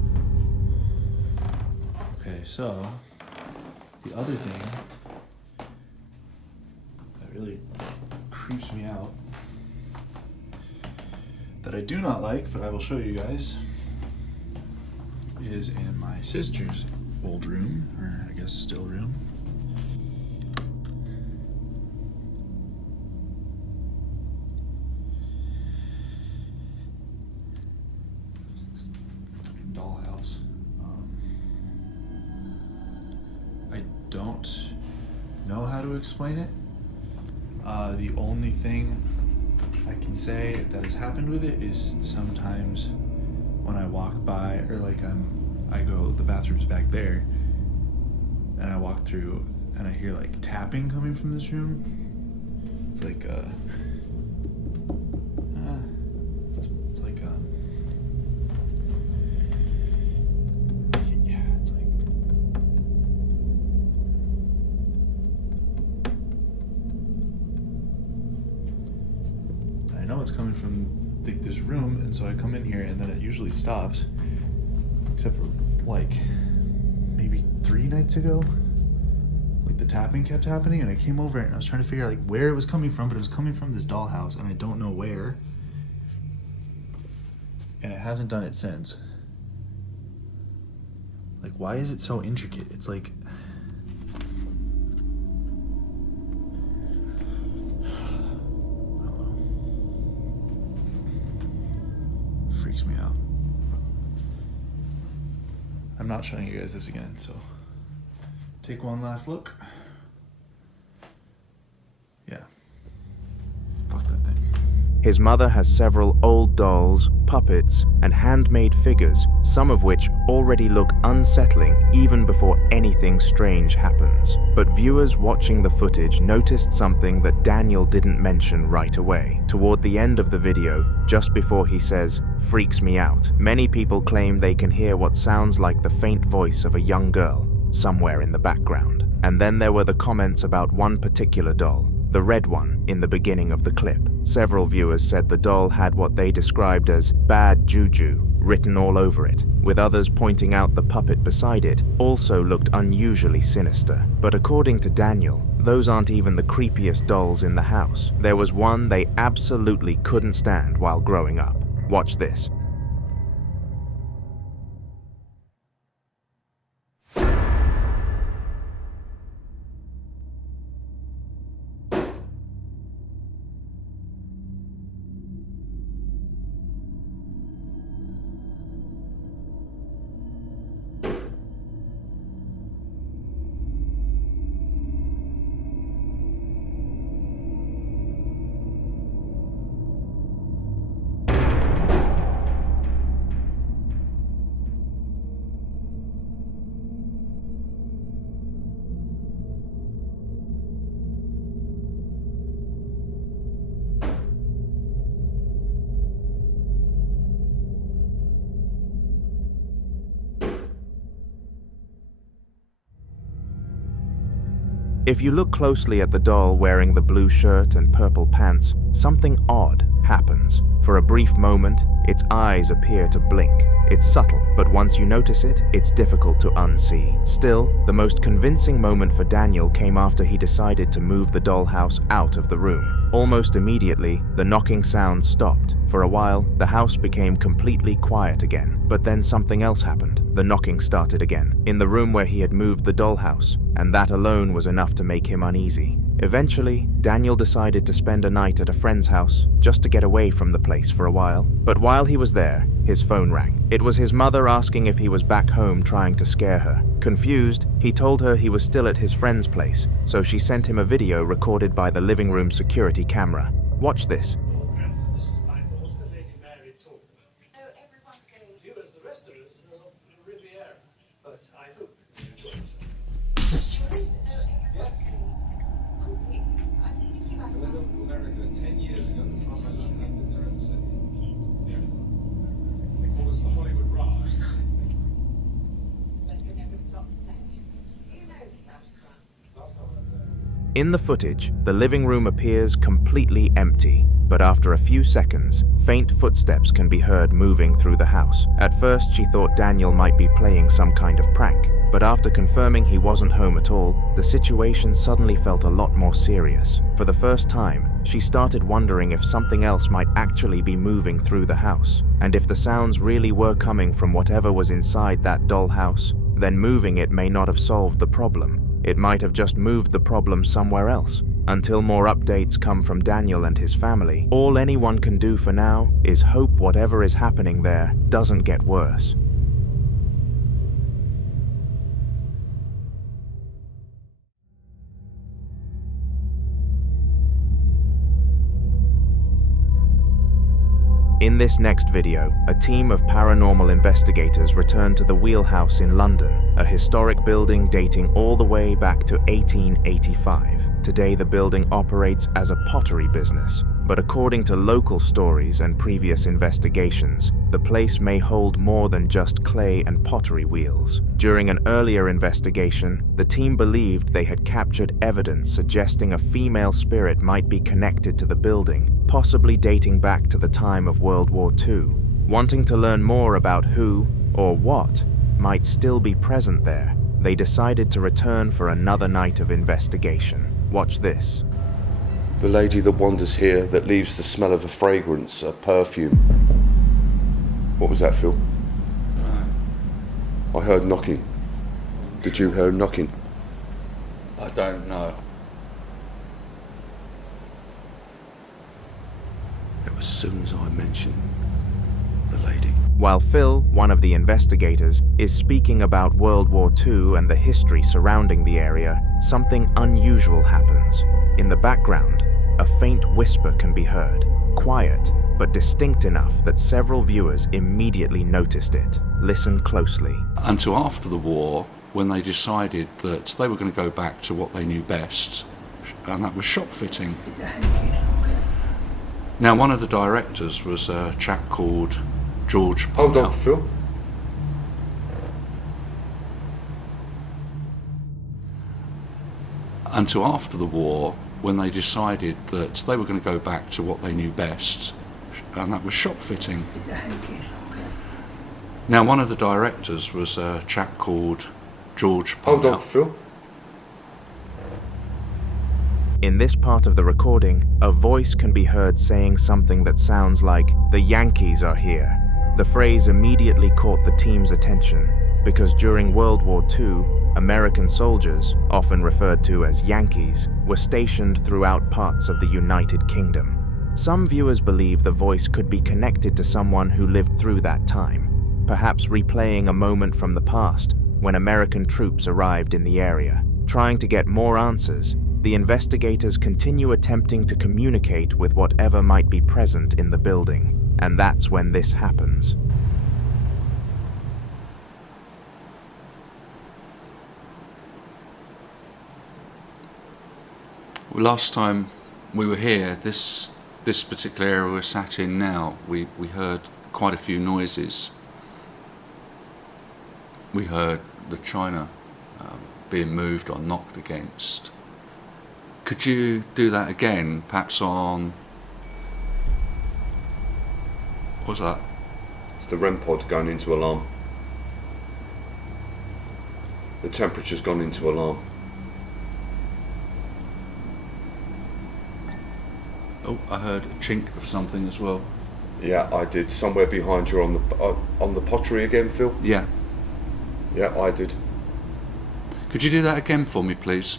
Okay, so the other thing that really creeps me out, that I do not like, but I will show you guys, is in my sister's old room, or I guess still room. Dollhouse. I don't know how to explain it. The only thing I can say that has happened with it is sometimes when I walk by, or like I go, the bathroom's back there, and I walk through and I hear like tapping coming from this room. It's like it's like yeah, it's like I know it's coming from this room, and so I come in here, and then it usually stops, except for like maybe 3 nights ago. like the tapping kept happening, and I came over and I was trying to figure out like where it was coming from, but it was coming from this dollhouse, and I don't know where. And it hasn't done it since. Like, why is it so intricate? It's like... I don't know. Freaks me out. I'm not showing you guys this again, so take one last look. Yeah. Fuck that thing. His mother has several old dolls, puppets, and handmade figures, some of which already look unsettling even before anything strange happens. But viewers watching the footage noticed something that Daniel didn't mention right away. Toward the end of the video, just before he says, "Freaks me out," many people claim they can hear what sounds like the faint voice of a young girl somewhere in the background. And then there were the comments about one particular doll, the red one in the beginning of the clip. Several viewers said the doll had what they described as bad juju written all over it, with others pointing out the puppet beside it also looked unusually sinister. But according to Daniel, those aren't even the creepiest dolls in the house. There was one they absolutely couldn't stand while growing up. Watch this. If you look closely at the doll wearing the blue shirt and purple pants, something odd happens. For a brief moment, its eyes appear to blink. It's subtle, but once you notice it, it's difficult to unsee. Still, the most convincing moment for Daniel came after he decided to move the dollhouse out of the room. Almost immediately, the knocking sound stopped. For a while, the house became completely quiet again. But then something else happened. The knocking started again, in the room where he had moved the dollhouse, and that alone was enough to make him uneasy. Eventually, Daniel decided to spend a night at a friend's house just to get away from the place for a while. But while he was there, his phone rang. It was his mother asking if he was back home trying to scare her. Confused, he told her he was still at his friend's place, so she sent him a video recorded by the living room security camera. Watch this. In the footage, the living room appears completely empty, but after a few seconds, faint footsteps can be heard moving through the house. At first, she thought Daniel might be playing some kind of prank, but after confirming he wasn't home at all, the situation suddenly felt a lot more serious. For the first time, she started wondering if something else might actually be moving through the house, and if the sounds really were coming from whatever was inside that dollhouse, then moving it may not have solved the problem. It might have just moved the problem somewhere else. Until more updates come from Daniel and his family, all anyone can do for now is hope whatever is happening there doesn't get worse. In this next video, a team of paranormal investigators return to the Wheelhouse in London, a historic building dating all the way back to 1885. Today, the building operates as a pottery business, but according to local stories and previous investigations, the place may hold more than just clay and pottery wheels. During an earlier investigation, the team believed they had captured evidence suggesting a female spirit might be connected to the building, possibly dating back to the time of World War II. Wanting to learn more about who, or what, might still be present there, they decided to return for another night of investigation. Watch this. The lady that wanders here that leaves the smell of a fragrance, a perfume. What was that, Phil? I heard knocking. Did you hear knocking? I don't know. As soon as I mentioned the lady. While Phil, one of the investigators, is speaking about World War II and the history surrounding the area, something unusual happens. In the background, a faint whisper can be heard, quiet, but distinct enough that several viewers immediately noticed it. Listen closely. Until after the war, when they decided that they were going to go back to what they knew best, and that was shop fitting. Now, one of the directors was a chap called George. Hold on, Phil. Until after the war, when they decided that they were going to go back to what they knew best, and that was shop fitting. Now, one of the directors was a chap called George. Hold on, Phil. In this part of the recording, a voice can be heard saying something that sounds like, "The Yankees are here." The phrase immediately caught the team's attention because during World War II, American soldiers, often referred to as Yankees, were stationed throughout parts of the United Kingdom. Some viewers believe the voice could be connected to someone who lived through that time, perhaps replaying a moment from the past when American troops arrived in the area. Trying to get more answers, the investigators continue attempting to communicate with whatever might be present in the building, and that's when this happens. Last time we were here, this particular area we're sat in now, we heard quite a few noises. We heard the china being moved or knocked against. Could you do that again, perhaps on... What's that? It's the REM pod going into alarm. The temperature's gone into alarm. Oh, I heard a chink of something as well. Yeah, I did. Somewhere behind you on the pottery again, Phil? Yeah. Yeah, I did. Could you do that again for me, please?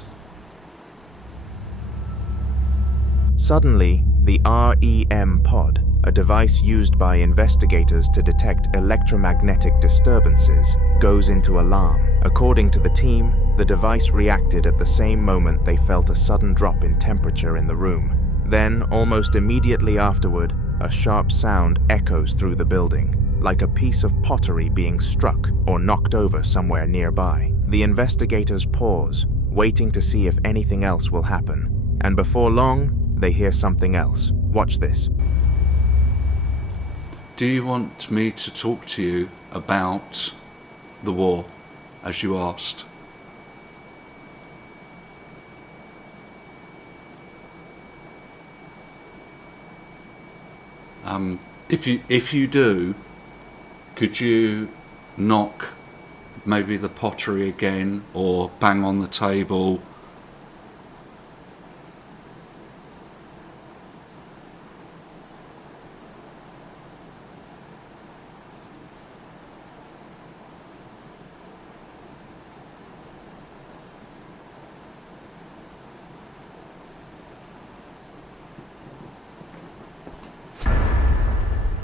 Suddenly, the REM pod, a device used by investigators to detect electromagnetic disturbances, goes into alarm. According to the team, the device reacted at the same moment they felt a sudden drop in temperature in the room. Then, almost immediately afterward, a sharp sound echoes through the building, like a piece of pottery being struck or knocked over somewhere nearby. The investigators pause, waiting to see if anything else will happen. And before long, they hear something else. Watch this. Do you want me to talk to you about the war, as you asked? If you do, could you knock maybe the pottery again or bang on the table?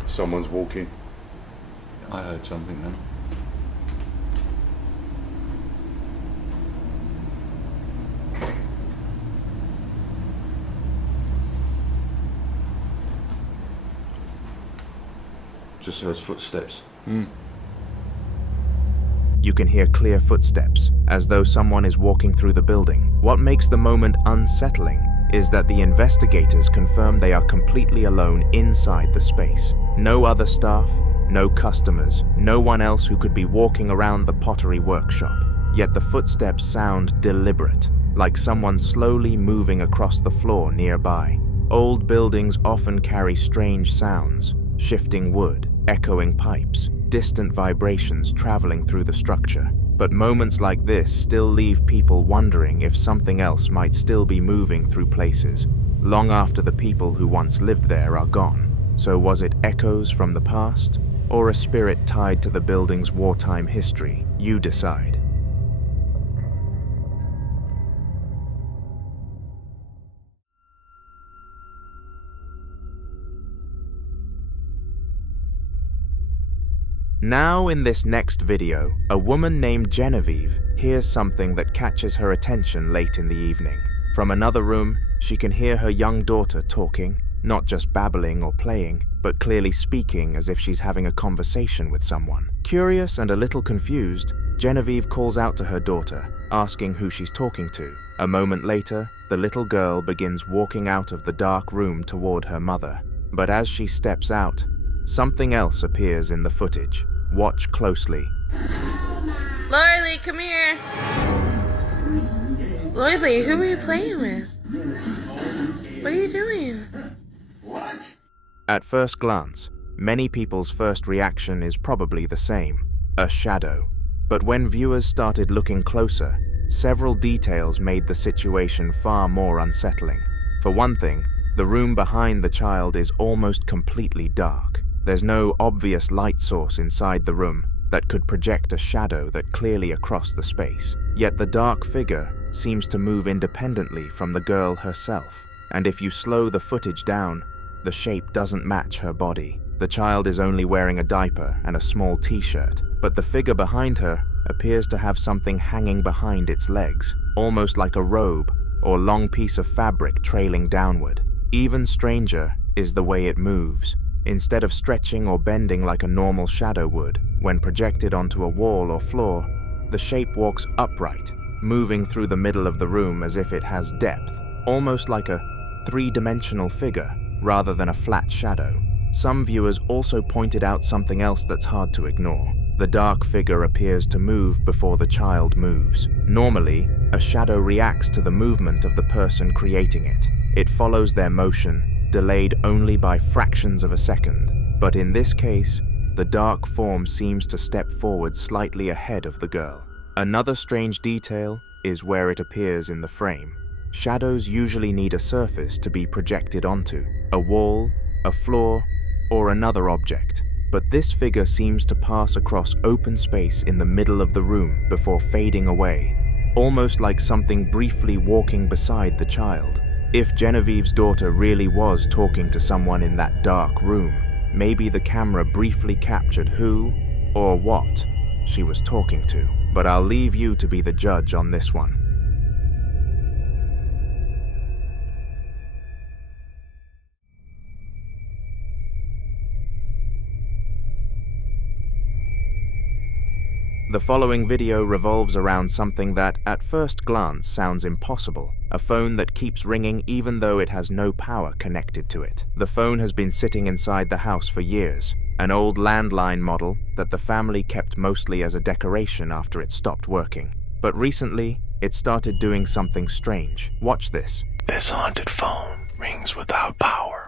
Someone's walking. I heard something then. Just heard footsteps. You can hear clear footsteps, as though someone is walking through the building. What makes the moment unsettling is that the investigators confirm they are completely alone inside the space. No other staff, no customers, no one else who could be walking around the pottery workshop. Yet the footsteps sound deliberate, like someone slowly moving across the floor nearby. Old buildings often carry strange sounds, shifting wood, echoing pipes, distant vibrations traveling through the structure. But moments like this still leave people wondering if something else might still be moving through places, long after the people who once lived there are gone. So was it echoes from the past, or a spirit tied to the building's wartime history? You decide. Now in this next video, a woman named Genevieve hears something that catches her attention late in the evening. From another room, she can hear her young daughter talking, not just babbling or playing, but clearly speaking as if she's having a conversation with someone. Curious and a little confused, Genevieve calls out to her daughter, asking who she's talking to. A moment later, the little girl begins walking out of the dark room toward her mother. But as she steps out, something else appears in the footage. Watch closely. Lorelei, come here. Lorelei, who are you playing with? What are you doing? At first glance, many people's first reaction is probably the same, a shadow. But when viewers started looking closer, several details made the situation far more unsettling. For one thing, the room behind the child is almost completely dark. There's no obvious light source inside the room that could project a shadow that clearly across the space. Yet the dark figure seems to move independently from the girl herself. And if you slow the footage down, the shape doesn't match her body. The child is only wearing a diaper and a small t-shirt, but the figure behind her appears to have something hanging behind its legs, almost like a robe or long piece of fabric trailing downward. Even stranger is the way it moves. Instead of stretching or bending like a normal shadow would, when projected onto a wall or floor, the shape walks upright, moving through the middle of the room as if it has depth, almost like a three-dimensional figure rather than a flat shadow. Some viewers also pointed out something else that's hard to ignore. The dark figure appears to move before the child moves. Normally, a shadow reacts to the movement of the person creating it. It follows their motion, delayed only by fractions of a second. But in this case, the dark form seems to step forward slightly ahead of the girl. Another strange detail is where it appears in the frame. Shadows usually need a surface to be projected onto, a wall, a floor, or another object. But this figure seems to pass across open space in the middle of the room before fading away, almost like something briefly walking beside the child. If Genevieve's daughter really was talking to someone in that dark room, maybe the camera briefly captured who or what she was talking to. But I'll leave you to be the judge on this one. The following video revolves around something that, at first glance, sounds impossible. A phone that keeps ringing even though it has no power connected to it. The phone has been sitting inside the house for years, an old landline model that the family kept mostly as a decoration after it stopped working. But recently, it started doing something strange. Watch this. This haunted phone rings without power.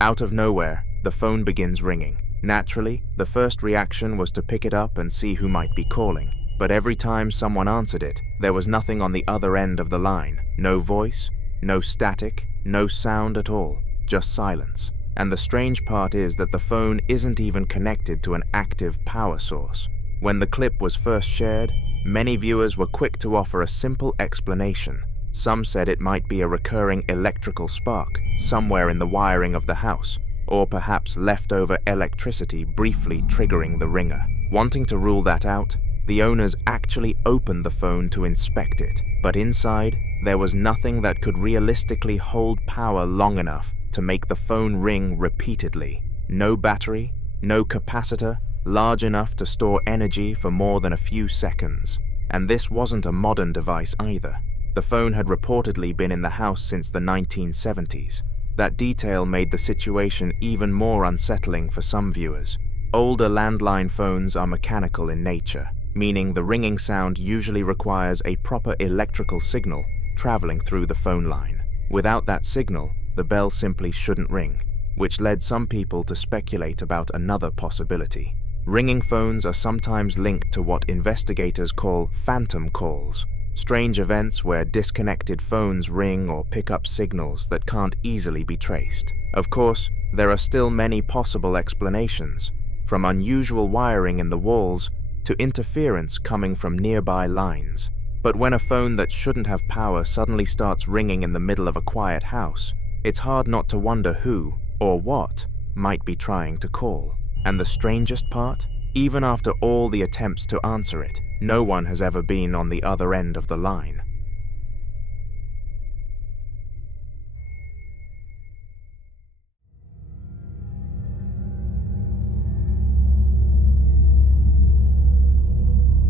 Out of nowhere, the phone begins ringing. Naturally, the first reaction was to pick it up and see who might be calling. But every time someone answered it, there was nothing on the other end of the line. No voice, no static, no sound at all, just silence. And the strange part is that the phone isn't even connected to an active power source. When the clip was first shared, many viewers were quick to offer a simple explanation. Some said it might be a recurring electrical spark somewhere in the wiring of the house, or perhaps leftover electricity briefly triggering the ringer. Wanting to rule that out, the owners actually opened the phone to inspect it, but inside, there was nothing that could realistically hold power long enough to make the phone ring repeatedly. No battery, no capacitor, large enough to store energy for more than a few seconds. And this wasn't a modern device either. The phone had reportedly been in the house since the 1970s. That detail made the situation even more unsettling for some viewers. Older landline phones are mechanical in nature, meaning the ringing sound usually requires a proper electrical signal traveling through the phone line. Without that signal, the bell simply shouldn't ring, which led some people to speculate about another possibility. Ringing phones are sometimes linked to what investigators call phantom calls, strange events where disconnected phones ring or pick up signals that can't easily be traced. Of course, there are still many possible explanations, from unusual wiring in the walls to interference coming from nearby lines. But when a phone that shouldn't have power suddenly starts ringing in the middle of a quiet house, it's hard not to wonder who or what might be trying to call. And the strangest part? Even after all the attempts to answer it, no one has ever been on the other end of the line.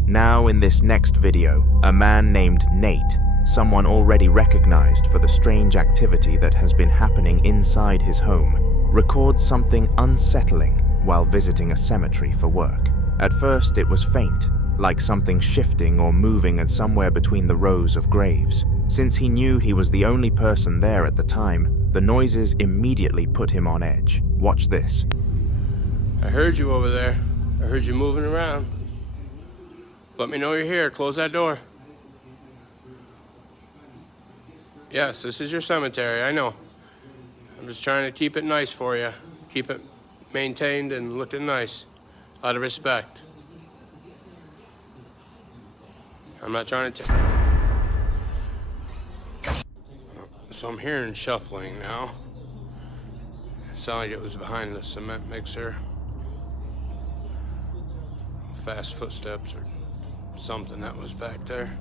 Now in this next video, a man named Nate, someone already recognized for the strange activity that has been happening inside his home, records something unsettling while visiting a cemetery for work. At first it was faint, like something shifting or moving somewhere between the rows of graves. Since he knew he was the only person there at the time, the noises immediately put him on edge. Watch this. I heard you over there. I heard you moving around. Let me know you're here. Close that door. Yes, this is your cemetery, I know. I'm just trying to keep it nice for you. Keep it maintained and looking nice, out of respect. I'm not trying to So I'm hearing shuffling now. It sounded like it was behind the cement mixer. Fast footsteps or something that was back there.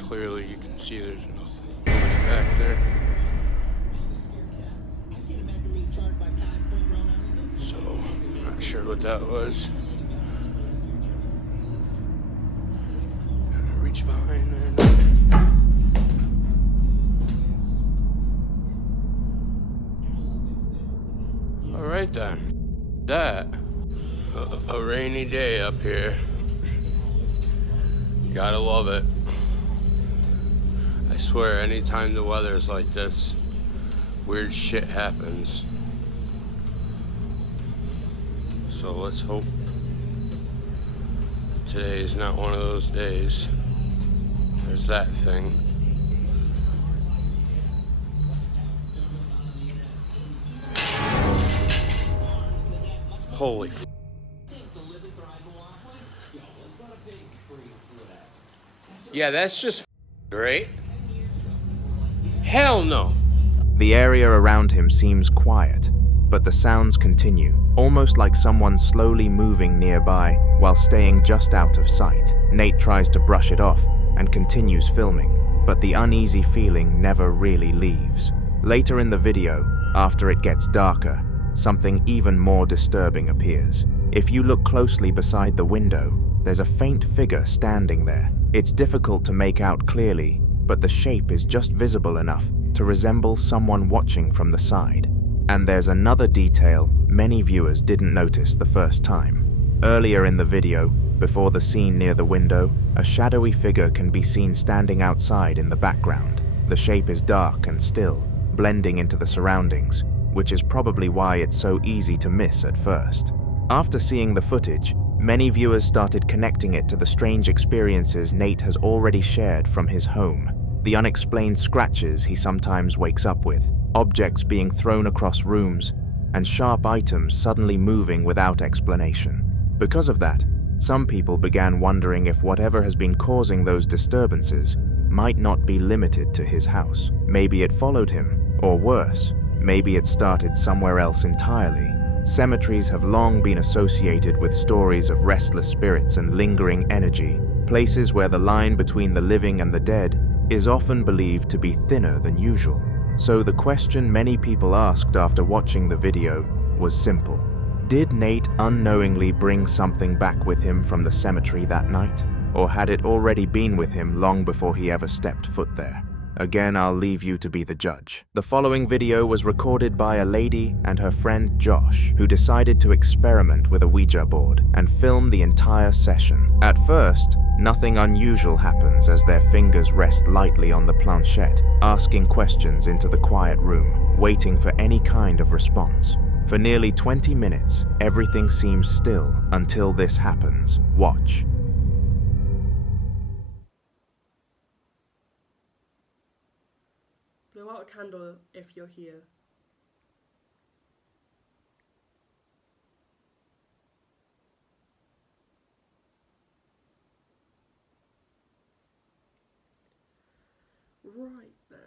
Clearly you can see there's nothing back there. So, not sure what that was. Reach behind there. All right then. That, a rainy day up here. Gotta love it. I swear, anytime the weather's like this, weird shit happens. So let's hope today is not one of those days. There's that thing. Holy f***. Yeah, that's just great. Hell no. The area around him seems quiet, but the sounds continue, almost like someone slowly moving nearby while staying just out of sight. Nate tries to brush it off and continues filming, but the uneasy feeling never really leaves. Later in the video, after it gets darker, something even more disturbing appears. If you look closely beside the window, there's a faint figure standing there. It's difficult to make out clearly, but the shape is just visible enough to resemble someone watching from the side. And there's another detail many viewers didn't notice the first time. Earlier in the video, before the scene near the window, a shadowy figure can be seen standing outside in the background. The shape is dark and still, blending into the surroundings, which is probably why it's so easy to miss at first. After seeing the footage, many viewers started connecting it to the strange experiences Nate has already shared from his home. The unexplained scratches he sometimes wakes up with, objects being thrown across rooms, and sharp items suddenly moving without explanation. Because of that, some people began wondering if whatever has been causing those disturbances might not be limited to his house. Maybe it followed him, or worse, maybe it started somewhere else entirely. Cemeteries have long been associated with stories of restless spirits and lingering energy, places where the line between the living and the dead is often believed to be thinner than usual. So the question many people asked after watching the video was simple. Did Nate unknowingly bring something back with him from the cemetery that night? Or had it already been with him long before he ever stepped foot there? Again, I'll leave you to be the judge. The following video was recorded by a lady and her friend Josh, who decided to experiment with a Ouija board and film the entire session. At first, nothing unusual happens as their fingers rest lightly on the planchette, asking questions into the quiet room, waiting for any kind of response. For nearly 20 minutes, everything seems still until this happens. Watch. Blow out a candle if you're here. Right then.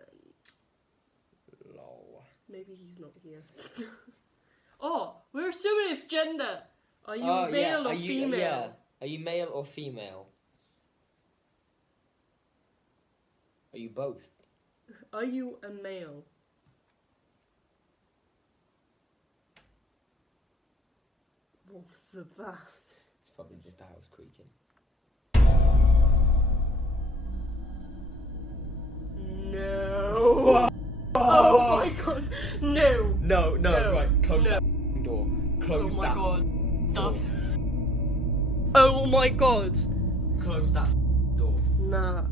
Lol. Maybe he's not here. Oh, we're assuming it's gender. Are you male or female? Yeah. Are you male or female? Are you both? Are you a male? What's that? It's probably just a house creaking. No. Oh my god. No. No. Right, close that door. Close that. Oh my god. Close that door. Nah.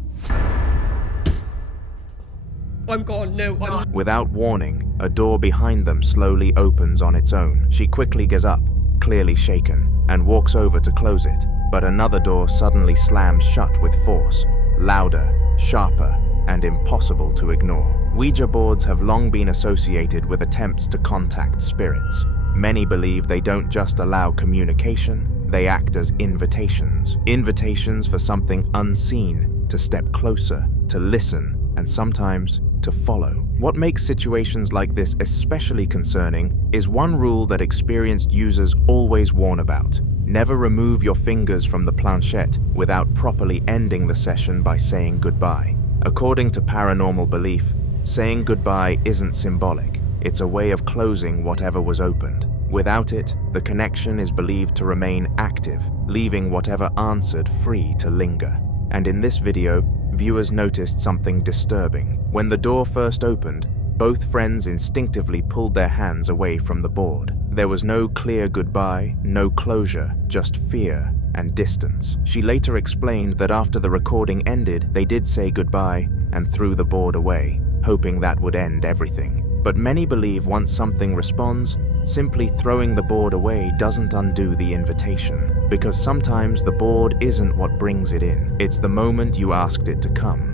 I'm gone. No, I'm... Without warning, a door behind them slowly opens on its own. She quickly gets up, clearly shaken, and walks over to close it. But another door suddenly slams shut with force, louder, sharper, and impossible to ignore. Ouija boards have long been associated with attempts to contact spirits. Many believe they don't just allow communication, they act as invitations. Invitations for something unseen to step closer, to listen, and sometimes to follow. What makes situations like this especially concerning is one rule that experienced users always warn about. Never remove your fingers from the planchette without properly ending the session by saying goodbye. According to paranormal belief, saying goodbye isn't symbolic. It's a way of closing whatever was opened. Without it, the connection is believed to remain active, leaving whatever answered free to linger. And in this video, viewers noticed something disturbing. When the door first opened, both friends instinctively pulled their hands away from the board. There was no clear goodbye, no closure, just fear and distance. She later explained that after the recording ended, they did say goodbye and threw the board away, hoping that would end everything. But many believe once something responds, simply throwing the board away doesn't undo the invitation, because sometimes the board isn't what brings it in. It's the moment you asked it to come.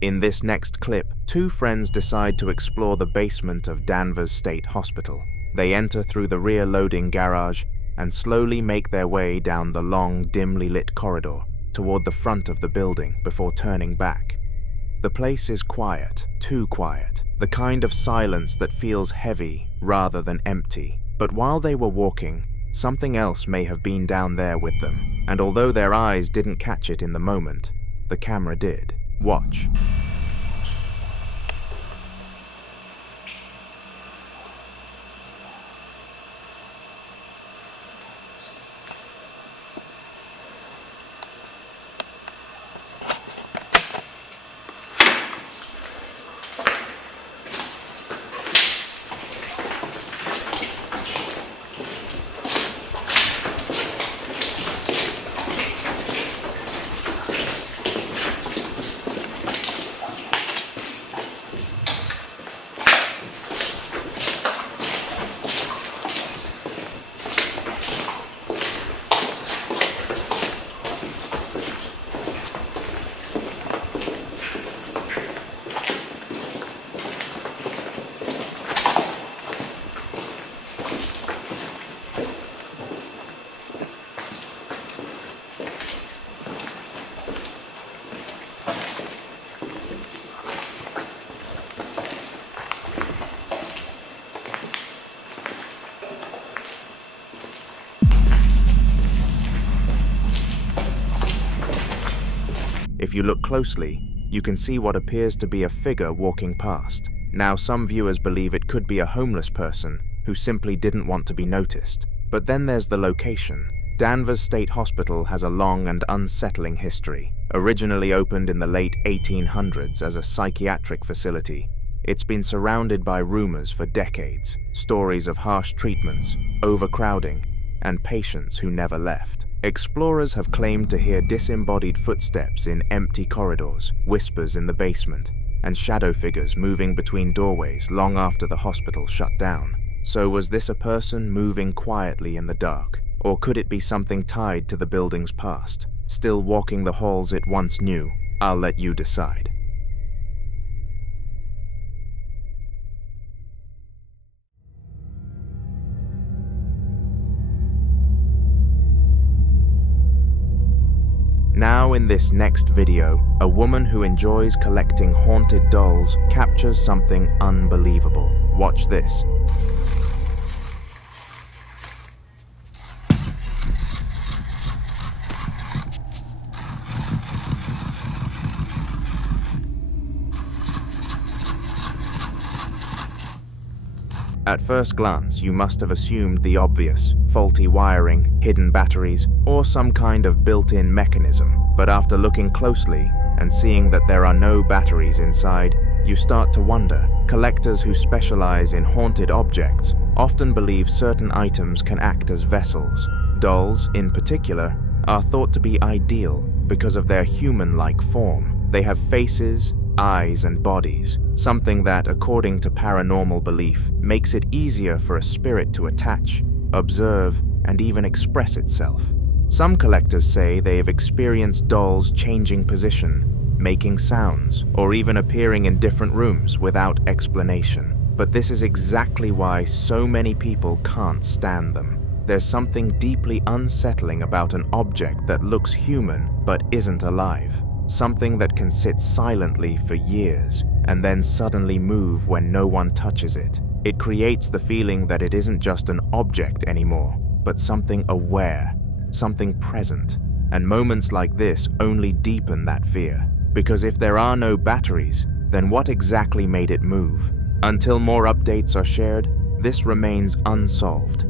In this next clip, two friends decide to explore the basement of Danvers State Hospital. They enter through the rear loading garage and slowly make their way down the long, dimly lit corridor toward the front of the building before turning back. The place is quiet, too quiet, the kind of silence that feels heavy rather than empty. But while they were walking, something else may have been down there with them, and although their eyes didn't catch it in the moment, the camera did. Watch. If you look closely, you can see what appears to be a figure walking past. Now, some viewers believe it could be a homeless person who simply didn't want to be noticed. But then there's the location. Danvers State Hospital has a long and unsettling history. Originally opened in the late 1800s as a psychiatric facility, it's been surrounded by rumors for decades, stories of harsh treatments, overcrowding, and patients who never left. Explorers have claimed to hear disembodied footsteps in empty corridors, whispers in the basement, and shadow figures moving between doorways long after the hospital shut down. So was this a person moving quietly in the dark? Or could it be something tied to the building's past, still walking the halls it once knew? I'll let you decide. Now in this next video, a woman who enjoys collecting haunted dolls captures something unbelievable. Watch this. At first glance, you must have assumed the obvious: faulty wiring, hidden batteries, or some kind of built-in mechanism. But after looking closely and seeing that there are no batteries inside, you start to wonder. Collectors who specialize in haunted objects often believe certain items can act as vessels. Dolls, in particular, are thought to be ideal because of their human-like form. They have faces, eyes, and bodies, something that, according to paranormal belief, makes it easier for a spirit to attach, observe, and even express itself. Some collectors say they have experienced dolls changing position, making sounds, or even appearing in different rooms without explanation. But this is exactly why so many people can't stand them. There's something deeply unsettling about an object that looks human but isn't alive. Something that can sit silently for years and then suddenly move when no one touches it. It creates the feeling that it isn't just an object anymore, but something aware, something present. And moments like this only deepen that fear. Because if there are no batteries, then what exactly made it move? Until more updates are shared, this remains unsolved.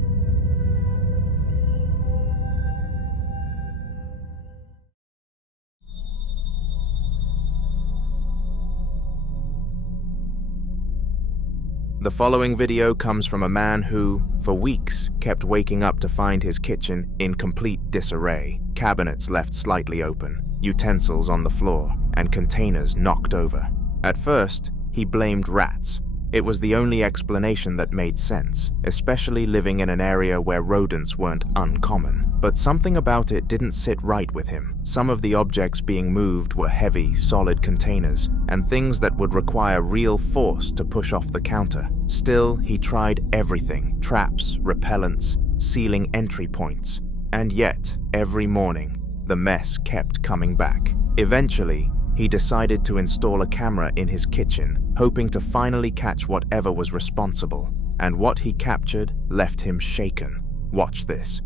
The following video comes from a man who, for weeks, kept waking up to find his kitchen in complete disarray. Cabinets left slightly open, utensils on the floor, and containers knocked over. At first, he blamed rats. It was the only explanation that made sense, especially living in an area where rodents weren't uncommon. But something about it didn't sit right with him. Some of the objects being moved were heavy, solid containers, and things that would require real force to push off the counter. Still, he tried everything: traps, repellents, sealing entry points. And yet, every morning, the mess kept coming back. Eventually, he decided to install a camera in his kitchen, hoping to finally catch whatever was responsible. And what he captured left him shaken. Watch this.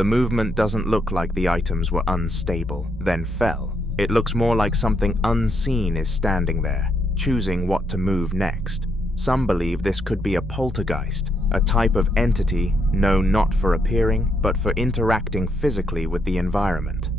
The movement doesn't look like the items were unstable, then fell. It looks more like something unseen is standing there, choosing what to move next. Some believe this could be a poltergeist, a type of entity known not for appearing, but for interacting physically with the environment.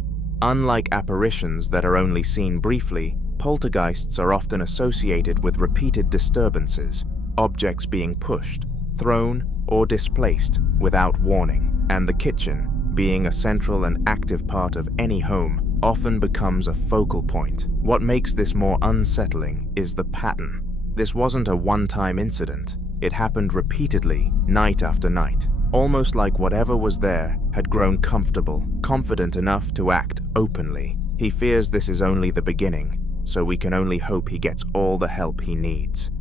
Unlike apparitions that are only seen briefly, poltergeists are often associated with repeated disturbances, objects being pushed, thrown, or displaced without warning, and the kitchen, being a central and active part of any home, often becomes a focal point. What makes this more unsettling is the pattern. This wasn't a one-time incident. It happened repeatedly, night after night, almost like whatever was there had grown comfortable, confident enough to act openly. He fears this is only the beginning, so we can only hope he gets all the help he needs.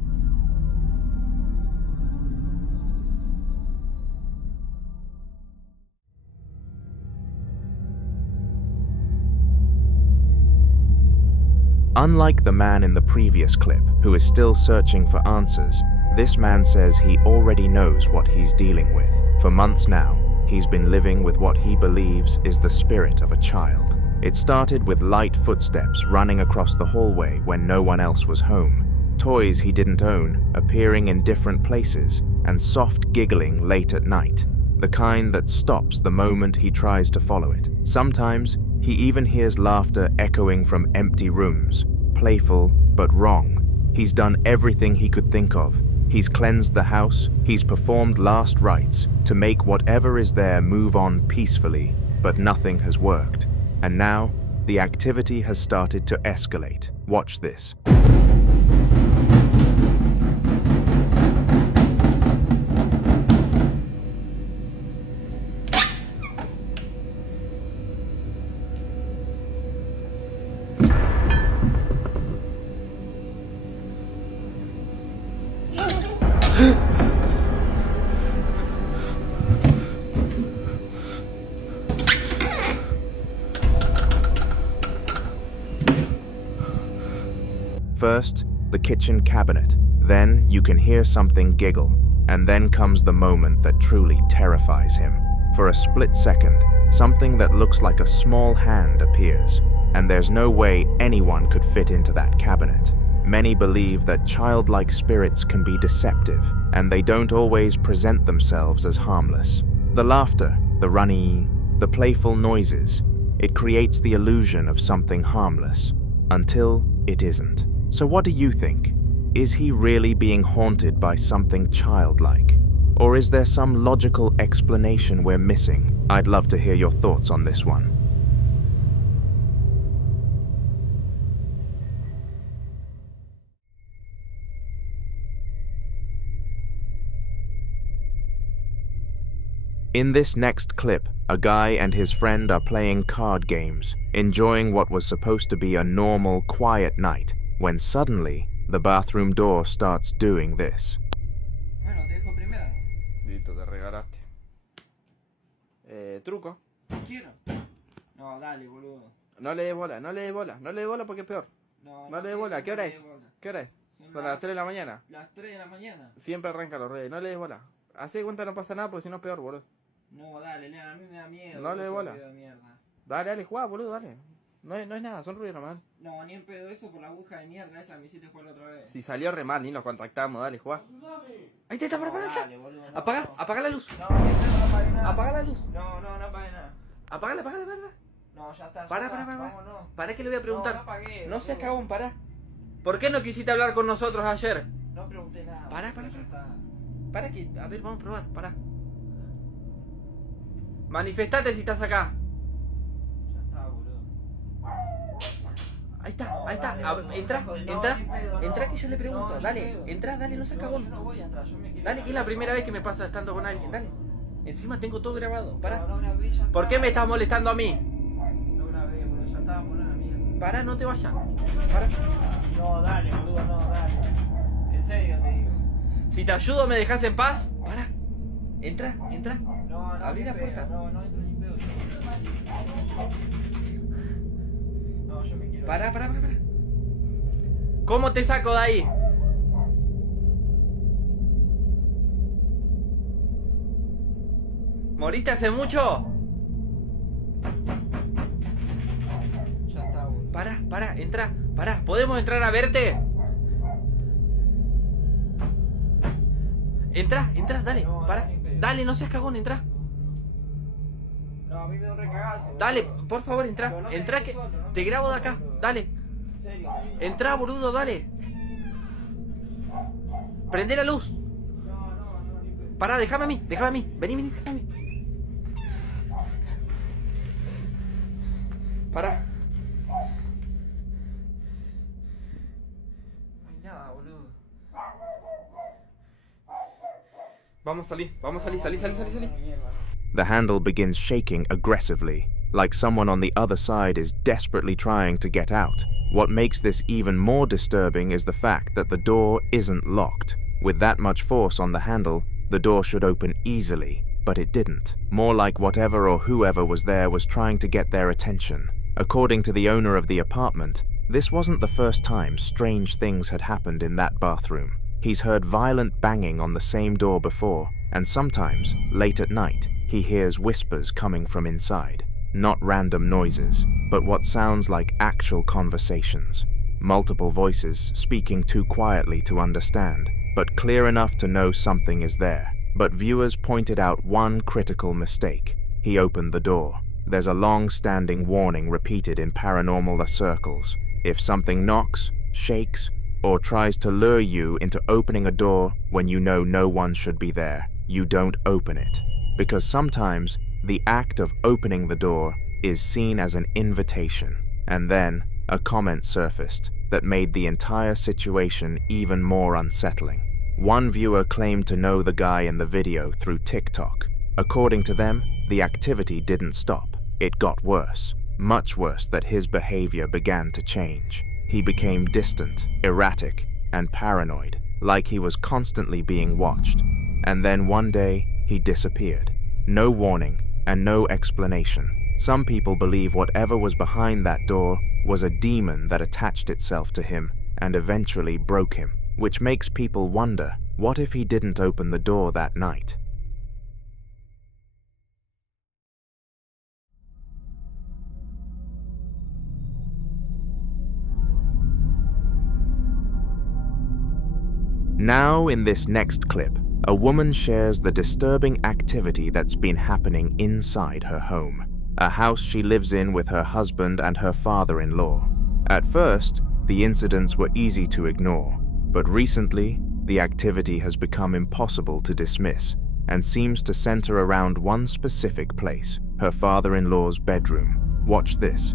Unlike the man in the previous clip, who is still searching for answers, this man says he already knows what he's dealing with. For months now, he's been living with what he believes is the spirit of a child. It started with light footsteps running across the hallway when no one else was home, toys he didn't own appearing in different places, and soft giggling late at night, the kind that stops the moment he tries to follow it. Sometimes, he even hears laughter echoing from empty rooms, playful but wrong. He's done everything he could think of. He's cleansed the house, he's performed last rites to make whatever is there move on peacefully, but nothing has worked. And now, the activity has started to escalate. Watch this. First, the kitchen cabinet. Then you can hear something giggle, and then comes the moment that truly terrifies him. For a split second, something that looks like a small hand appears, and there's no way anyone could fit into that cabinet. Many believe that childlike spirits can be deceptive, and they don't always present themselves as harmless. The laughter, the runny, the playful noises, it creates the illusion of something harmless, until it isn't. So what do you think? Is he really being haunted by something childlike? Or is there some logical explanation we're missing? I'd love to hear your thoughts on this one. In this next clip, a guy and his friend are playing card games, enjoying what was supposed to be a normal, quiet night, when suddenly, the bathroom door starts doing this. Bueno, te dejo primero. Listo, te regalaste. Truco. Quiero. No, dale, boludo. No le des bola, no le des bola, no le des bola porque es peor. No le des bola. ¿Qué hora es? ¿Qué hora es? Son las 3 de la mañana. Las 3 de la mañana. Siempre arranca los redes, no le des bola. Hace cuenta no pasa nada porque si no es peor, boludo. No, dale, a mí me da miedo. No le des bola. Dale, juega, boludo, dale. No es nada, son ruidos nomás. No, ni en pedo eso por la aguja de mierda esa me hiciste jugar la otra vez. Si salió re mal, ni nos contactamos, dale, juega. Ahí te está, para. Apaga la luz. No apague nada. Apaga la luz. No apague nada. Apágala. No, ya está. Para. Vámonos. Para que le voy a preguntar. No apagué. No seas cagón, para. ¿Por qué no quisiste hablar con nosotros ayer? No pregunté nada. Para. Para que, a ver, vamos a probar, para. Manifestate si estás acá. Ya está, boludo. Ahí está. Entra que yo le pregunto. Dale, entra, no seas cagón. Yo no voy a entrar, yo me quiero. Dale, que es la primera vez que me pasa estando con alguien, dale. Encima tengo todo grabado, para. No grabé, ya está. ¿Por qué me estás molestando a mí? No grabé, boludo, ya estaba por la mierda. Para, no te vayas. Para. No, dale, boludo, no, dale. En serio te digo. Si te ayudo, ¿me dejas en paz? Para. Entra. No, abrí la puerta. No entro ni pedo. No, yo me quiero. Para. ¿Cómo te saco de ahí? ¿Moriste hace mucho? Para, entra, para. ¿Podemos entrar a verte? Entra, dale, para. Dale, no seas cagón, entra. No, a mí me da un recagazo. Dale, por favor, entra. Entra que te grabo de acá, dale. Entra, boludo, dale. Prende la luz. Pará, déjame a mí. Vení, déjame a mí. Pará. No hay nada, boludo. Vamos a salir. The handle begins shaking aggressively, like someone on the other side is desperately trying to get out. What makes this even more disturbing is the fact that the door isn't locked. With that much force on the handle, the door should open easily, but it didn't. More like whatever or whoever was there was trying to get their attention. According to the owner of the apartment, this wasn't the first time strange things had happened in that bathroom. He's heard violent banging on the same door before, and sometimes, late at night, he hears whispers coming from inside. Not random noises, but what sounds like actual conversations. Multiple voices speaking too quietly to understand, but clear enough to know something is there. But viewers pointed out one critical mistake. He opened the door. There's a long-standing warning repeated in paranormal circles. If something knocks, shakes, or tries to lure you into opening a door when you know no one should be there, you don't open it. Because sometimes, the act of opening the door is seen as an invitation. And then, a comment surfaced that made the entire situation even more unsettling. One viewer claimed to know the guy in the video through TikTok. According to them, the activity didn't stop. It got worse, much worse that his behavior began to change. He became distant, erratic, and paranoid, like he was constantly being watched. And then one day, he disappeared. No warning and no explanation. Some people believe whatever was behind that door was a demon that attached itself to him and eventually broke him, which makes people wonder, what if he didn't open the door that night? Now, in this next clip, a woman shares the disturbing activity that's been happening inside her home, a house she lives in with her husband and her father-in-law. At first, the incidents were easy to ignore, but recently, the activity has become impossible to dismiss and seems to center around one specific place, her father-in-law's bedroom. Watch this.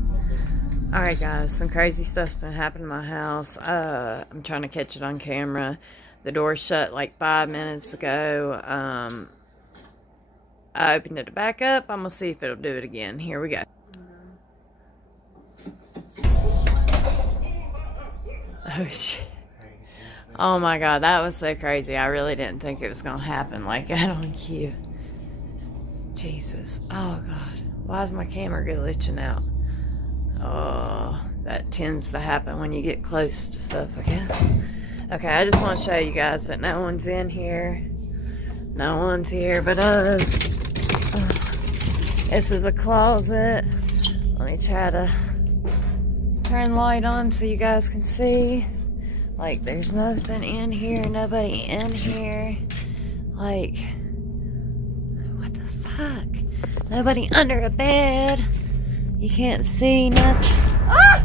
Alright guys, some crazy stuff's been happening in my house. I'm trying to catch it on camera. The door shut like 5 minutes ago. I opened it back up. I'm gonna see if it'll do it again. Here we go. Oh shit. Oh my god, that was so crazy. I really didn't think it was gonna happen like that on cue. Jesus. Oh god. Why is my camera glitching out? Oh, that tends to happen when you get close to stuff, I guess. Okay, I just want to show you guys that no one's in here. No one's here but us. This is a closet. Let me try to turn the light on so you guys can see. Like, there's nothing in here, nobody in here. Like, what the fuck? Nobody under a bed. You can't see nothing. Ah!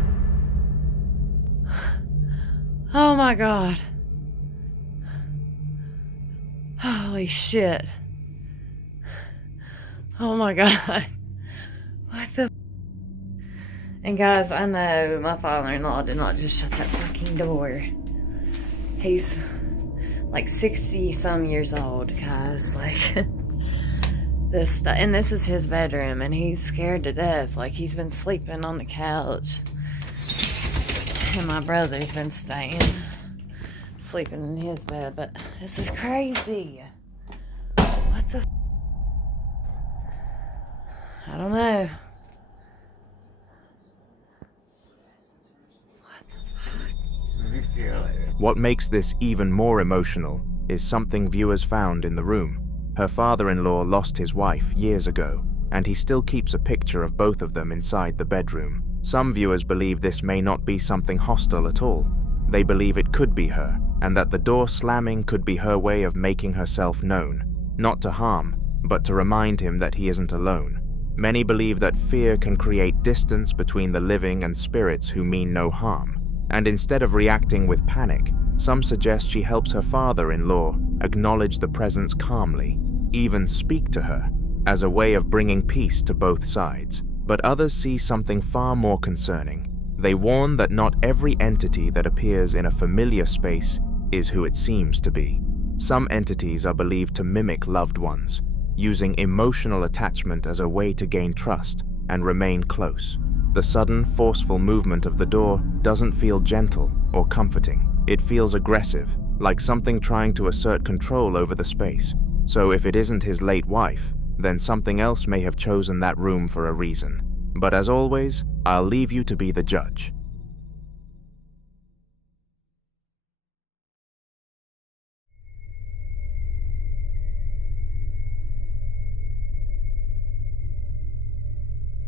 Oh my god. Holy shit. Oh my god. What the? And guys, I know my father-in-law did not just shut that fucking door. He's like 60 some years old, guys. Like, this stuff. And this is his bedroom, and he's scared to death. Like, he's been sleeping on the couch. And my brother's been sleeping in his bed, but this is crazy. What the? I don't know. What makes this even more emotional is something viewers found in the room. Her father-in-law lost his wife years ago, and he still keeps a picture of both of them inside the bedroom. Some viewers believe this may not be something hostile at all. They believe it could be her, and that the door slamming could be her way of making herself known, not to harm, but to remind him that he isn't alone. Many believe that fear can create distance between the living and spirits who mean no harm, and instead of reacting with panic, some suggest she helps her father-in-law acknowledge the presence calmly, even speak to her, as a way of bringing peace to both sides. But others see something far more concerning. They warn that not every entity that appears in a familiar space is who it seems to be. Some entities are believed to mimic loved ones, using emotional attachment as a way to gain trust and remain close. The sudden, forceful movement of the door doesn't feel gentle or comforting. It feels aggressive, like something trying to assert control over the space. So if it isn't his late wife, then something else may have chosen that room for a reason. But as always, I'll leave you to be the judge.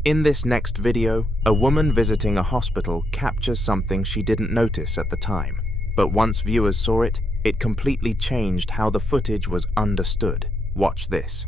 In this next video, a woman visiting a hospital captures something she didn't notice at the time. But once viewers saw it, it completely changed how the footage was understood. Watch this.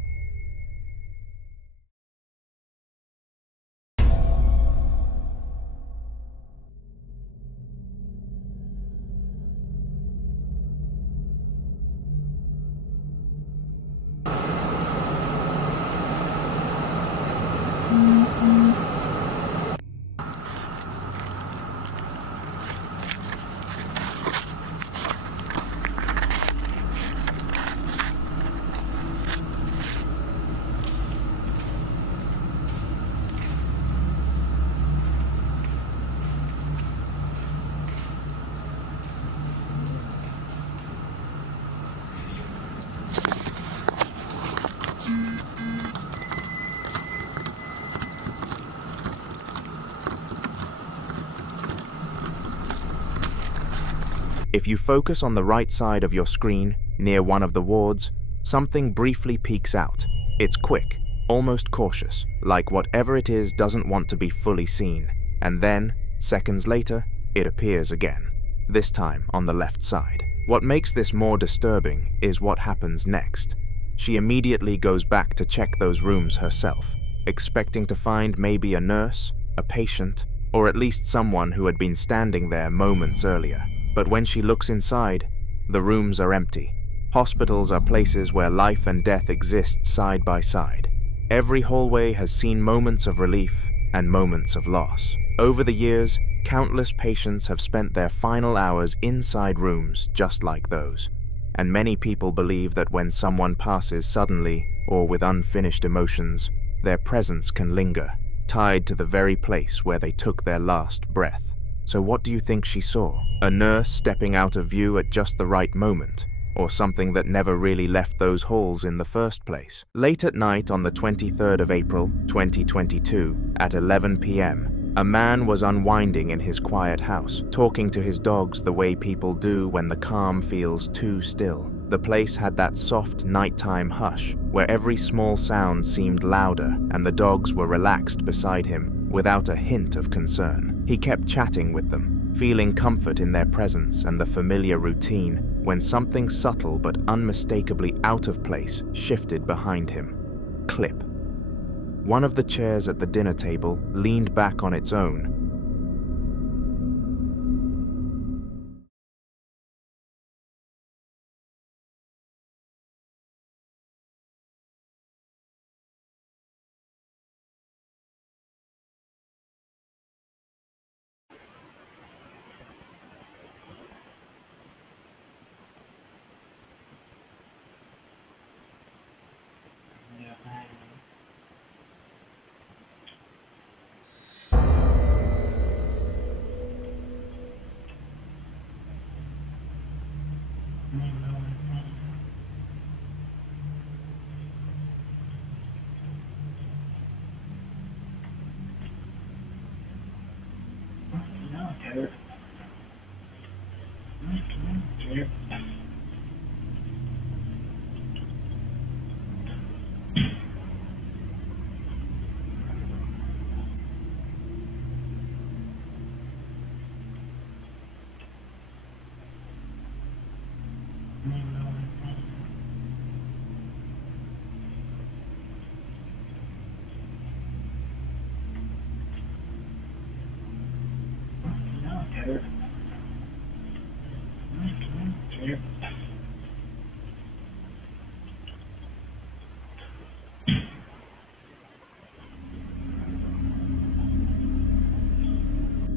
If you focus on the right side of your screen, near one of the wards, something briefly peeks out. It's quick, almost cautious, like whatever it is doesn't want to be fully seen. And then, seconds later, it appears again, this time on the left side. What makes this more disturbing is what happens next. She immediately goes back to check those rooms herself, expecting to find maybe a nurse, a patient, or at least someone who had been standing there moments earlier. But when she looks inside, the rooms are empty. Hospitals are places where life and death exist side by side. Every hallway has seen moments of relief and moments of loss. Over the years, countless patients have spent their final hours inside rooms just like those. And many people believe that when someone passes suddenly or with unfinished emotions, their presence can linger, tied to the very place where they took their last breath. So what do you think she saw? A nurse stepping out of view at just the right moment? Or something that never really left those halls in the first place? Late at night on the 23rd of April, 2022, at 11 p.m., a man was unwinding in his quiet house, talking to his dogs the way people do when the calm feels too still. The place had that soft nighttime hush, where every small sound seemed louder and the dogs were relaxed beside him, without a hint of concern. He kept chatting with them, feeling comfort in their presence and the familiar routine, when something subtle but unmistakably out of place shifted behind him. Clip. One of the chairs at the dinner table leaned back on its own.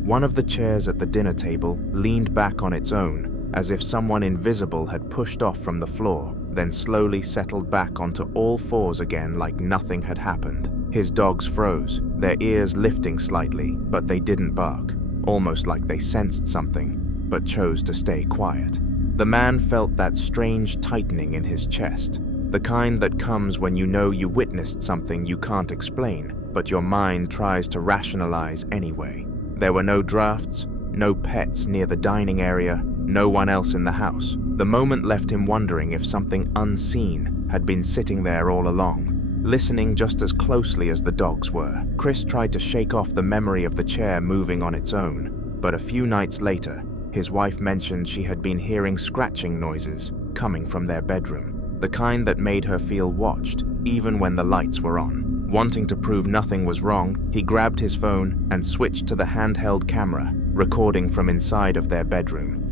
One of the chairs at the dinner table leaned back on its own, as if someone invisible had pushed off from the floor, then slowly settled back onto all fours again like nothing had happened. His dogs froze, their ears lifting slightly, but they didn't bark, almost like they sensed something, but chose to stay quiet. The man felt that strange tightening in his chest, the kind that comes when you know you witnessed something you can't explain, but your mind tries to rationalize anyway. There were no drafts, no pets near the dining area, no one else in the house. The moment left him wondering if something unseen had been sitting there all along, listening just as closely as the dogs were. Chris tried to shake off the memory of the chair moving on its own, but a few nights later, his wife mentioned she had been hearing scratching noises coming from their bedroom, the kind that made her feel watched, even when the lights were on. Wanting to prove nothing was wrong, he grabbed his phone and switched to the handheld camera, recording from inside of their bedroom.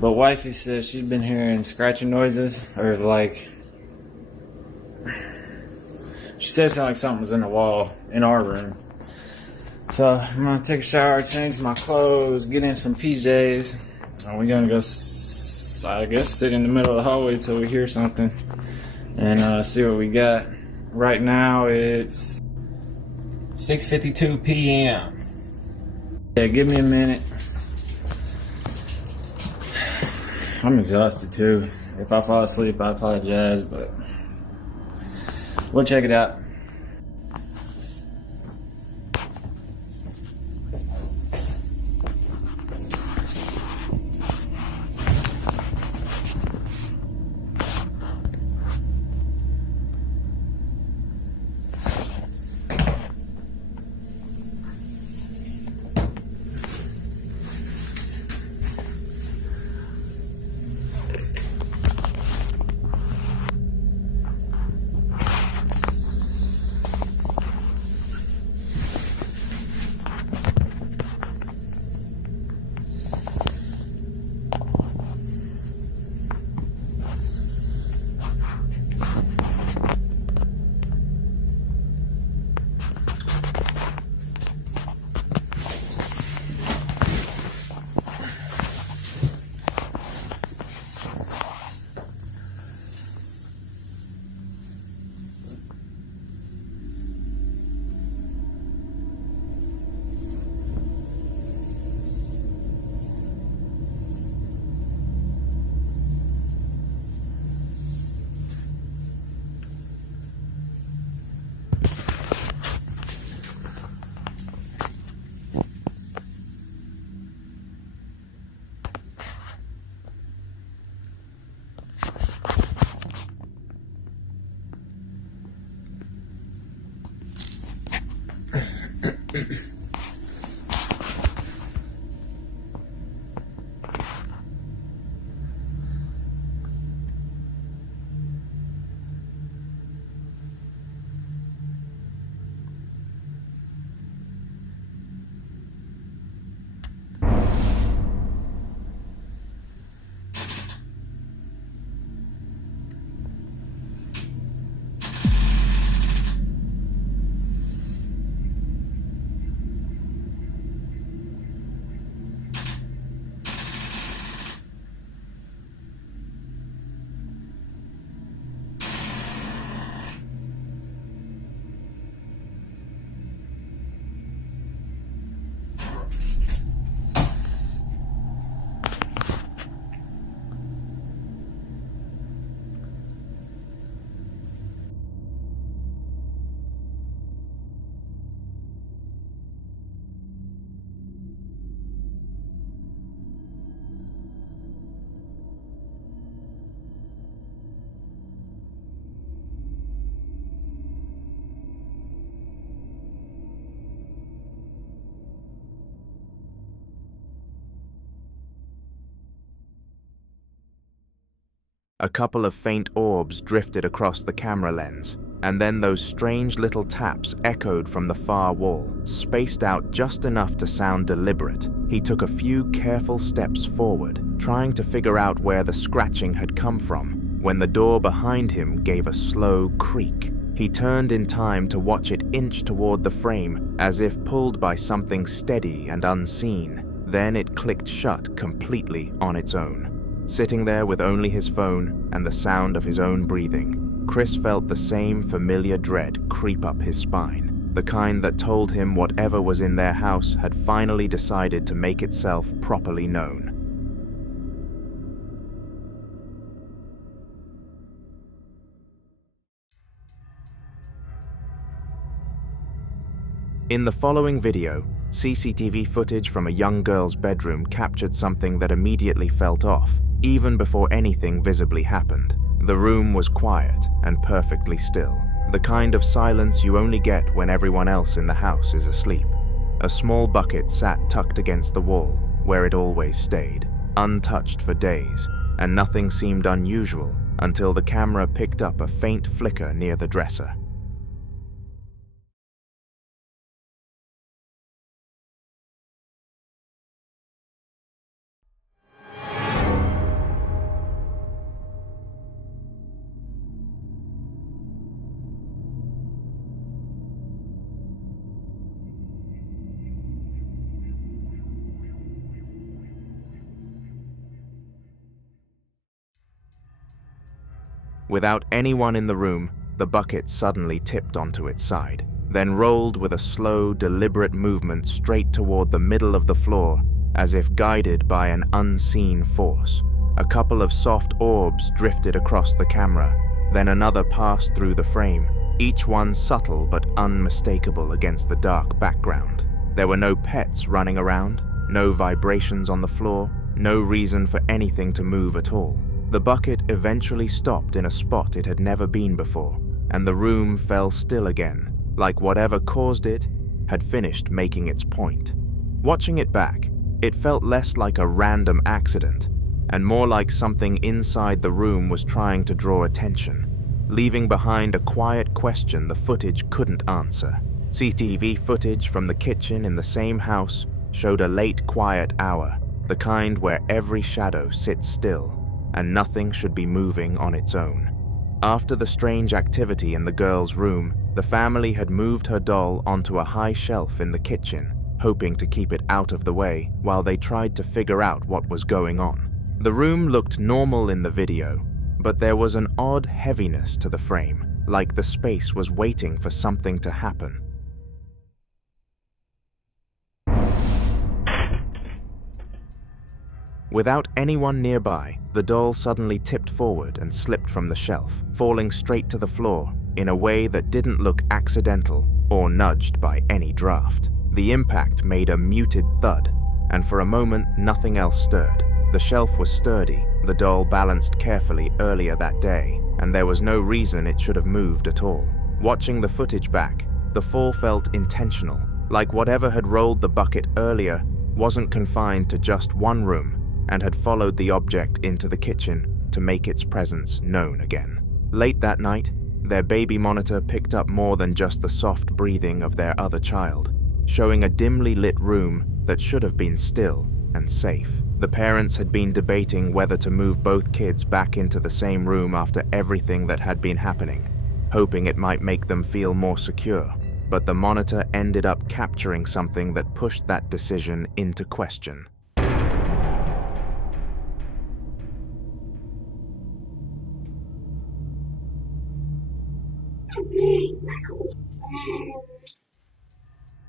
But wifey says she's been hearing scratching noises, or like, she said it sounded like something was in the wall in our room. So I'm gonna take a shower, change my clothes, get in some PJs, and we're gonna go, I guess, sit in the middle of the hallway till we hear something and see what we got. Right now it's 6:52 p.m. Yeah, give me a minute. I'm exhausted too. If I fall asleep, I apologize, but we'll check it out. A couple of faint orbs drifted across the camera lens, and then those strange little taps echoed from the far wall, spaced out just enough to sound deliberate. He took a few careful steps forward, trying to figure out where the scratching had come from, when the door behind him gave a slow creak. He turned in time to watch it inch toward the frame, as if pulled by something steady and unseen. Then it clicked shut completely on its own. Sitting there with only his phone and the sound of his own breathing, Chris felt the same familiar dread creep up his spine, the kind that told him whatever was in their house had finally decided to make itself properly known. In the following video, CCTV footage from a young girl's bedroom captured something that immediately felt off, even before anything visibly happened. The room was quiet and perfectly still, the kind of silence you only get when everyone else in the house is asleep. A small bucket sat tucked against the wall, where it always stayed, untouched for days, and nothing seemed unusual until the camera picked up a faint flicker near the dresser. Without anyone in the room, the bucket suddenly tipped onto its side, then rolled with a slow, deliberate movement straight toward the middle of the floor, as if guided by an unseen force. A couple of soft orbs drifted across the camera, then another passed through the frame, each one subtle but unmistakable against the dark background. There were no pets running around, no vibrations on the floor, no reason for anything to move at all. The bucket eventually stopped in a spot it had never been before, and the room fell still again, like whatever caused it had finished making its point. Watching it back, it felt less like a random accident, and more like something inside the room was trying to draw attention, leaving behind a quiet question the footage couldn't answer. CCTV footage from the kitchen in the same house showed a late quiet hour, the kind where every shadow sits still, and nothing should be moving on its own. After the strange activity in the girl's room, the family had moved her doll onto a high shelf in the kitchen, hoping to keep it out of the way while they tried to figure out what was going on. The room looked normal in the video, but there was an odd heaviness to the frame, like the space was waiting for something to happen. Without anyone nearby, the doll suddenly tipped forward and slipped from the shelf, falling straight to the floor in a way that didn't look accidental or nudged by any draft. The impact made a muted thud, and for a moment nothing else stirred. The shelf was sturdy, the doll balanced carefully earlier that day, and there was no reason it should have moved at all. Watching the footage back, the fall felt intentional, like whatever had rolled the bucket earlier wasn't confined to just one room and had followed the object into the kitchen to make its presence known again. Late that night, their baby monitor picked up more than just the soft breathing of their other child, showing a dimly lit room that should have been still and safe. The parents had been debating whether to move both kids back into the same room after everything that had been happening, hoping it might make them feel more secure, but the monitor ended up capturing something that pushed that decision into question.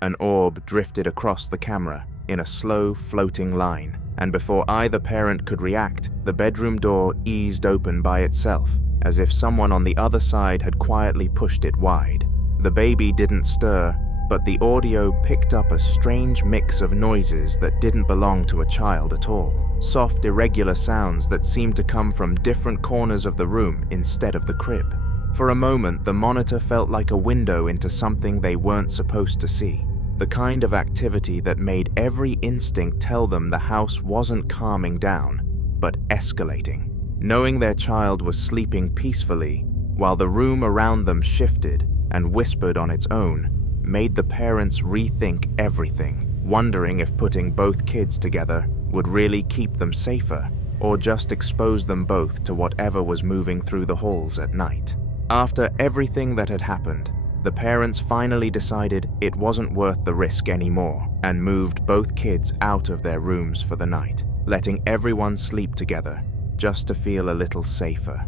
An orb drifted across the camera in a slow, floating line, and before either parent could react, the bedroom door eased open by itself, as if someone on the other side had quietly pushed it wide. The baby didn't stir, but the audio picked up a strange mix of noises that didn't belong to a child at all. Soft, irregular sounds that seemed to come from different corners of the room instead of the crib. For a moment, the monitor felt like a window into something they weren't supposed to see. The kind of activity that made every instinct tell them the house wasn't calming down, but escalating. Knowing their child was sleeping peacefully, while the room around them shifted and whispered on its own, made the parents rethink everything, wondering if putting both kids together would really keep them safer, or just expose them both to whatever was moving through the halls at night. After everything that had happened, the parents finally decided it wasn't worth the risk anymore and moved both kids out of their rooms for the night, letting everyone sleep together just to feel a little safer.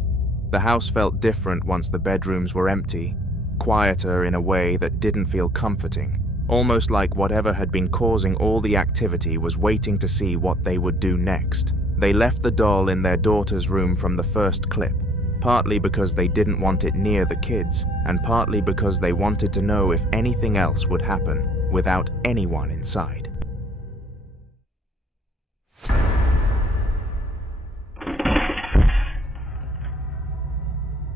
The house felt different once the bedrooms were empty, quieter in a way that didn't feel comforting, almost like whatever had been causing all the activity was waiting to see what they would do next. They left the doll in their daughter's room from the first clip, partly because they didn't want it near the kids, and partly because they wanted to know if anything else would happen without anyone inside.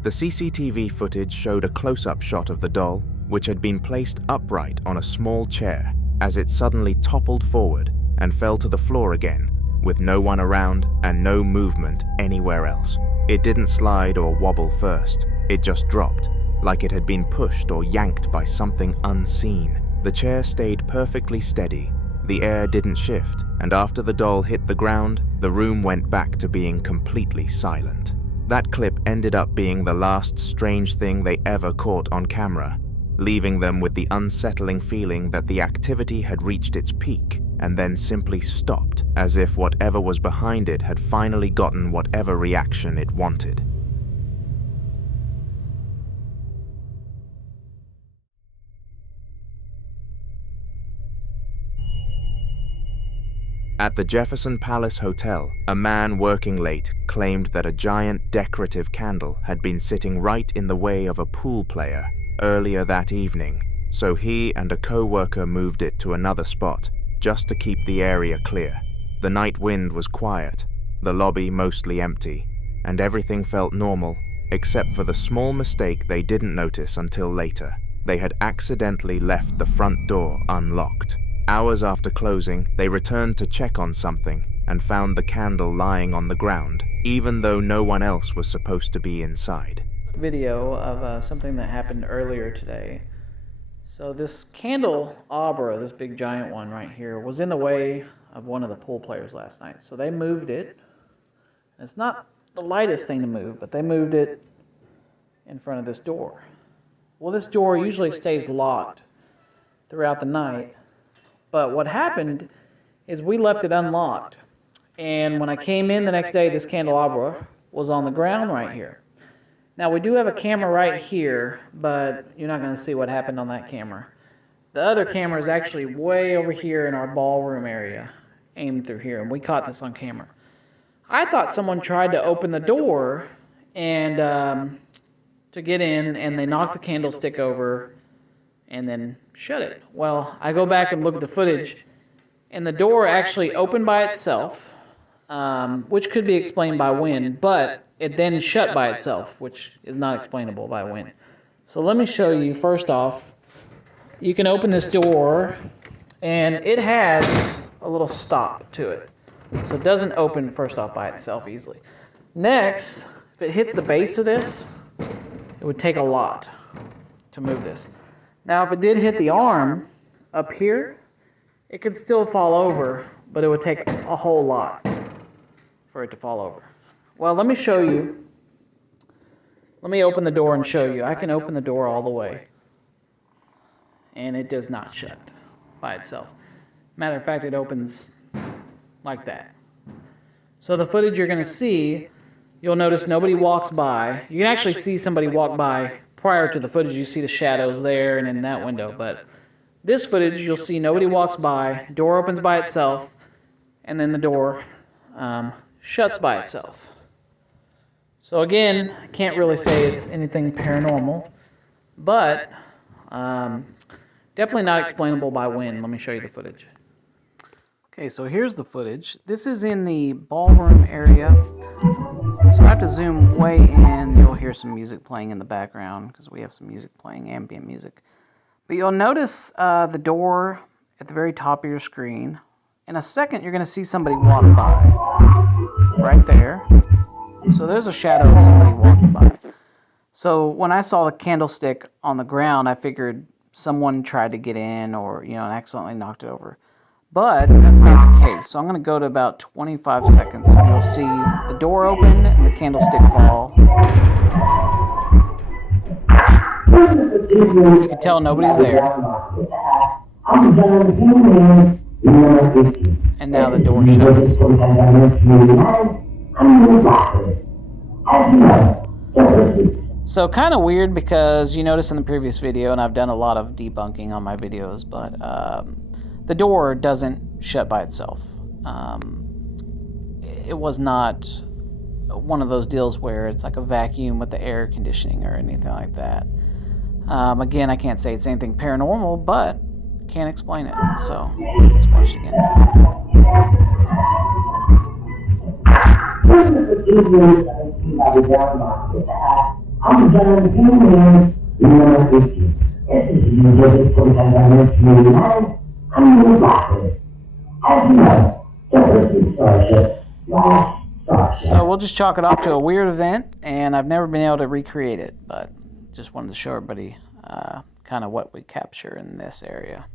The CCTV footage showed a close-up shot of the doll, which had been placed upright on a small chair, as it suddenly toppled forward and fell to the floor again, with no one around and no movement anywhere else. It didn't slide or wobble first, it just dropped, like it had been pushed or yanked by something unseen. The chair stayed perfectly steady, the air didn't shift, and after the doll hit the ground, the room went back to being completely silent. That clip ended up being the last strange thing they ever caught on camera, leaving them with the unsettling feeling that the activity had reached its peak and then simply stopped, as if whatever was behind it had finally gotten whatever reaction it wanted. At the Jefferson Palace Hotel, a man working late claimed that a giant decorative candle had been sitting right in the way of a pool player earlier that evening, so he and a co-worker moved it to another spot just to keep the area clear. The night wind was quiet, the lobby mostly empty, and everything felt normal except for the small mistake they didn't notice until later. They had accidentally left the front door unlocked. Hours after closing, they returned to check on something and found the candle lying on the ground, even though no one else was supposed to be inside. Video of something that happened earlier today. So this candelabra, this big giant one right here, was in the way of one of the pool players last night. So they moved it. It's not the lightest thing to move, but they moved it in front of this door. Well, this door usually stays locked throughout the night. But what happened is we left it unlocked. And when I came in the next day, this candelabra was on the ground right here. Now, we do have a camera right here, but you're not going to see what happened on that camera. The other camera is actually way over here in our ballroom area, aimed through here, and we caught this on camera. I thought someone tried to open the door and to get in, and they knocked the candlestick over and then shut it. Well, I go back and look at the footage, and the door actually opened by itself, which could be explained by wind, but it then shut by itself, which is not explainable by wind. So let me show you, first off, you can open this door, and it has a little stop to it. So it doesn't open, first off, by itself easily. Next, if it hits the base of this, it would take a lot to move this. Now, if it did hit the arm up here, it could still fall over, but it would take a whole lot for it to fall over. Well, let me show you. Let me open the door and show you. I can open the door all the way, and it does not shut by itself. Matter of fact, it opens like that. So the footage you're going to see, you'll notice nobody walks by. You can actually see somebody walk by prior to the footage. You see the shadows there and in that window, but this footage you'll see nobody walks by, door opens by itself, and then the door shuts by itself. So again, I can't really say it's anything paranormal, but definitely not explainable by wind. Let me show you the footage. Okay, so here's the footage. This is in the ballroom area. So I have to zoom way in. You'll hear some music playing in the background because we have some music playing, ambient music. But you'll notice the door at the very top of your screen. In a second, you're going to see somebody walk by. Right there. So there's a shadow of somebody walking by. So when I saw the candlestick on the ground, I figured someone tried to get in or, and accidentally knocked it over. But that's not the case. So I'm going to go to about 25 seconds and you'll see the door open and the candlestick fall. You can tell nobody's there. And now the door shuts. So kind of weird because you notice in the previous video, and I've done a lot of debunking on my videos, but the door doesn't shut by itself. It was not one of those deals where it's like a vacuum with the air conditioning or anything like that. Again, I can't say it's anything paranormal, but can't explain it. So let's watch it again. So we'll just chalk it off to a weird event, and I've never been able to recreate it, but just wanted to show everybody kind of what we capture in this area.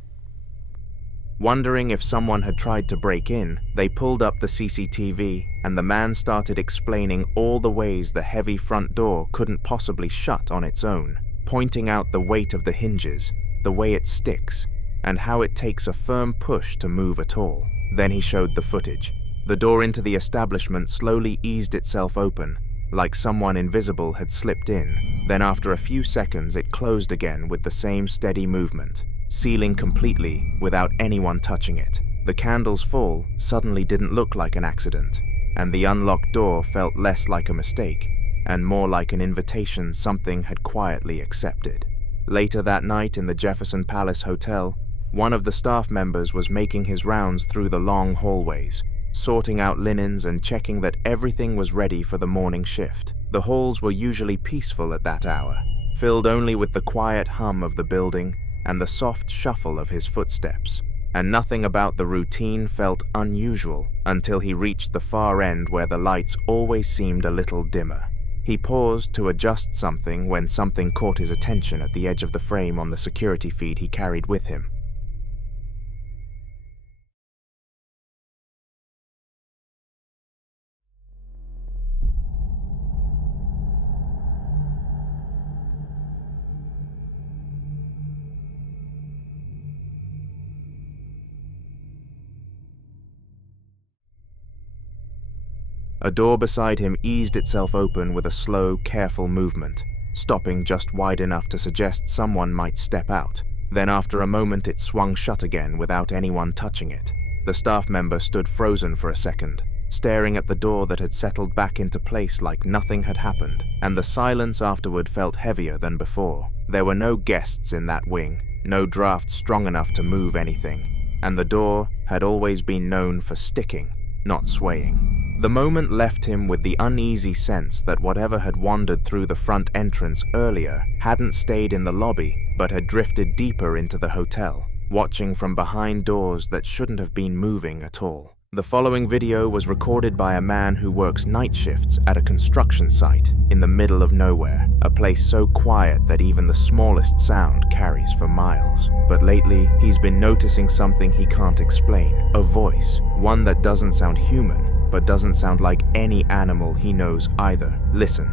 Wondering if someone had tried to break in, they pulled up the CCTV and the man started explaining all the ways the heavy front door couldn't possibly shut on its own, pointing out the weight of the hinges, the way it sticks, and how it takes a firm push to move at all. Then he showed the footage. The door into the establishment slowly eased itself open, like someone invisible had slipped in. Then after a few seconds it closed again with the same steady movement, sealing completely without anyone touching it. The candle's fall suddenly didn't look like an accident, and the unlocked door felt less like a mistake and more like an invitation something had quietly accepted. Later that night in the Jefferson Palace Hotel, one of the staff members was making his rounds through the long hallways, sorting out linens and checking that everything was ready for the morning shift. The halls were usually peaceful at that hour, filled only with the quiet hum of the building and the soft shuffle of his footsteps, and nothing about the routine felt unusual until he reached the far end where the lights always seemed a little dimmer. He paused to adjust something when something caught his attention at the edge of the frame on the security feed he carried with him. A door beside him eased itself open with a slow, careful movement, stopping just wide enough to suggest someone might step out. Then after a moment it swung shut again without anyone touching it. The staff member stood frozen for a second, staring at the door that had settled back into place like nothing had happened, and the silence afterward felt heavier than before. There were no guests in that wing, no draft strong enough to move anything, and the door had always been known for sticking, not swaying. The moment left him with the uneasy sense that whatever had wandered through the front entrance earlier hadn't stayed in the lobby, but had drifted deeper into the hotel, watching from behind doors that shouldn't have been moving at all. The following video was recorded by a man who works night shifts at a construction site in the middle of nowhere, a place so quiet that even the smallest sound carries for miles. But lately, he's been noticing something he can't explain, a voice, one that doesn't sound human, but doesn't sound like any animal he knows either. Listen.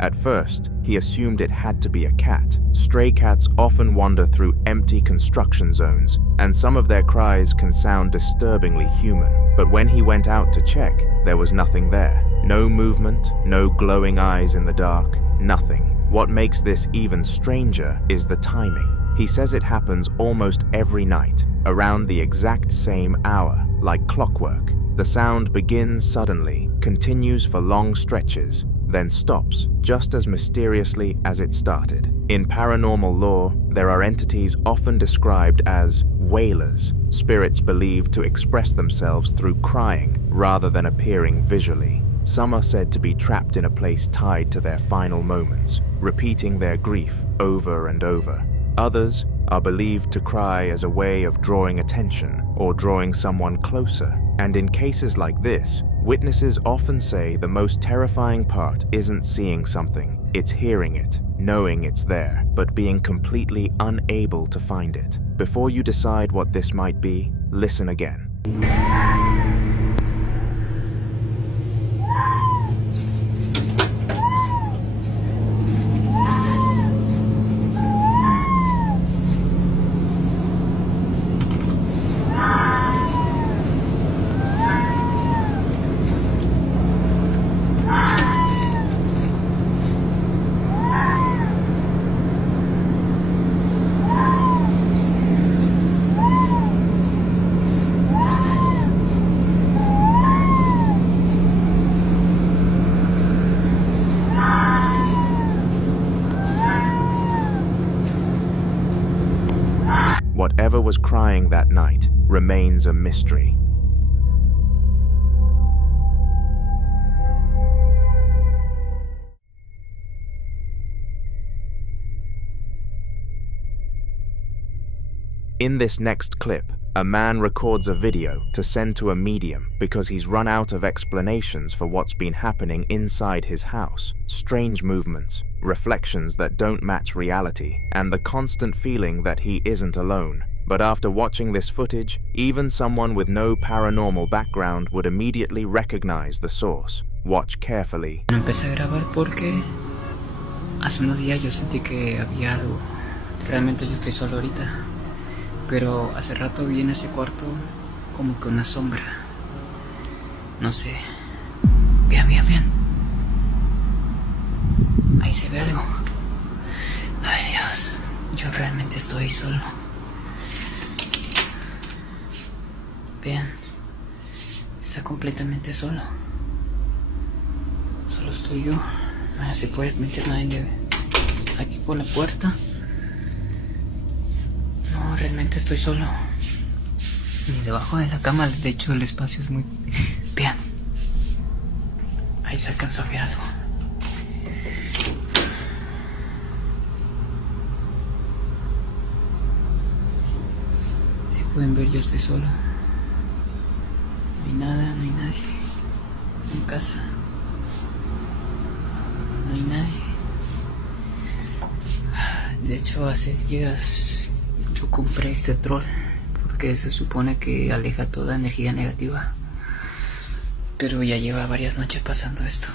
At first, he assumed it had to be a cat. Stray cats often wander through empty construction zones, and some of their cries can sound disturbingly human. But when he went out to check, there was nothing there. No movement, no glowing eyes in the dark, nothing. What makes this even stranger is the timing. He says it happens almost every night, around the exact same hour, like clockwork. The sound begins suddenly, continues for long stretches, then stops just as mysteriously as it started. In paranormal lore, there are entities often described as wailers, spirits believed to express themselves through crying rather than appearing visually. Some are said to be trapped in a place tied to their final moments, repeating their grief over and over. Others are believed to cry as a way of drawing attention or drawing someone closer. And in cases like this, witnesses often say the most terrifying part isn't seeing something, it's hearing it, knowing it's there, but being completely unable to find it. Before you decide what this might be, listen again. Whatever was crying that night remains a mystery. In this next clip, a man records a video to send to a medium because he's run out of explanations for what's been happening inside his house. Strange movements, reflections that don't match reality, and the constant feeling that he isn't alone. But after watching this footage, even someone with no paranormal background would immediately recognize the source. Watch carefully. Empecé a grabar porque hace unos días yo sentí que había algo. Realmente yo estoy solo ahorita, pero hace rato vi en ese cuarto como que una sombra. No sé. Vean. Ahí se ve algo. Ay Dios, yo realmente estoy solo. Vean, está completamente solo. Solo estoy yo. No se puede meter nadie aquí por la puerta. No, realmente estoy solo. Ni debajo de la cama, de hecho el espacio es muy... Vean. Ahí se alcanzó a ver algo. Si pueden ver, yo estoy solo. No hay nada, no hay nadie en casa. No hay nadie. De hecho, hace días yo compré este troll porque se supone que aleja toda energía negativa. Pero ya lleva varias noches pasando esto.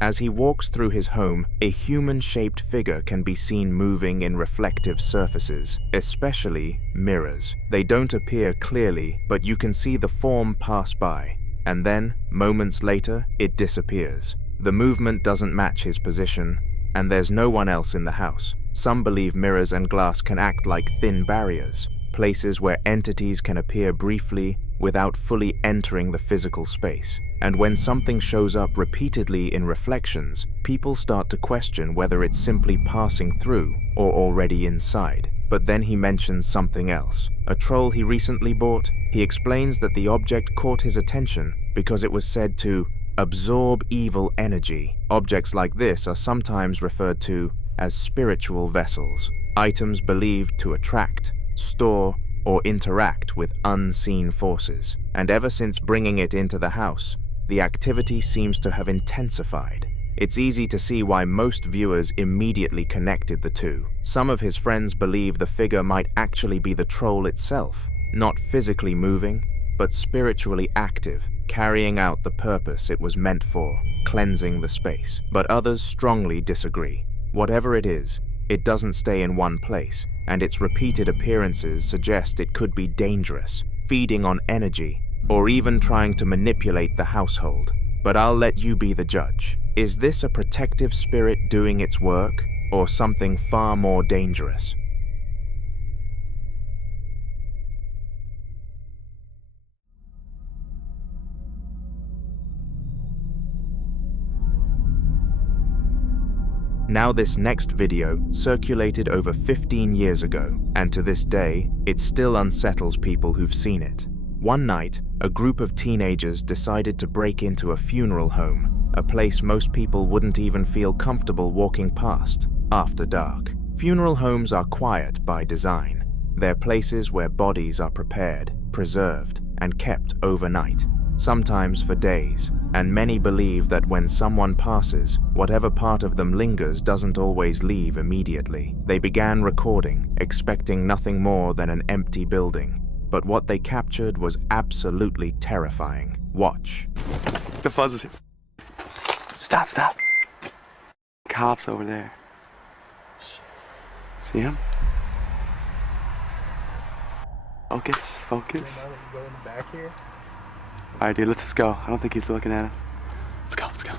As he walks through his home, a human-shaped figure can be seen moving in reflective surfaces, especially mirrors. They don't appear clearly, but you can see the form pass by, and then, moments later, it disappears. The movement doesn't match his position, and there's no one else in the house. Some believe mirrors and glass can act like thin barriers, places where entities can appear briefly without fully entering the physical space. And when something shows up repeatedly in reflections, people start to question whether it's simply passing through or already inside. But then he mentions something else. A troll he recently bought. He explains that the object caught his attention because it was said to absorb evil energy. Objects like this are sometimes referred to as spiritual vessels, items believed to attract, store, or interact with unseen forces. And ever since bringing it into the house, the activity seems to have intensified. It's easy to see why most viewers immediately connected the two. Some of his friends believe the figure might actually be the troll itself, not physically moving, but spiritually active, carrying out the purpose it was meant for, cleansing the space. But others strongly disagree. Whatever it is, it doesn't stay in one place, and its repeated appearances suggest it could be dangerous, feeding on energy, or even trying to manipulate the household. But I'll let you be the judge. Is this a protective spirit doing its work, or something far more dangerous? Now this next video circulated over 15 years ago, and to this day, it still unsettles people who've seen it. One night, a group of teenagers decided to break into a funeral home, a place most people wouldn't even feel comfortable walking past after dark. Funeral homes are quiet by design. They're places where bodies are prepared, preserved, and kept overnight, sometimes for days, and many believe that when someone passes, whatever part of them lingers doesn't always leave immediately. They began recording, expecting nothing more than an empty building. But what they captured was absolutely terrifying. Watch. The fuzz is here. Stop, stop. Cops over there. See him? Focus, focus. Go in the back here. Alright, dude, let's just go. I don't think he's looking at us. Let's go, let's go.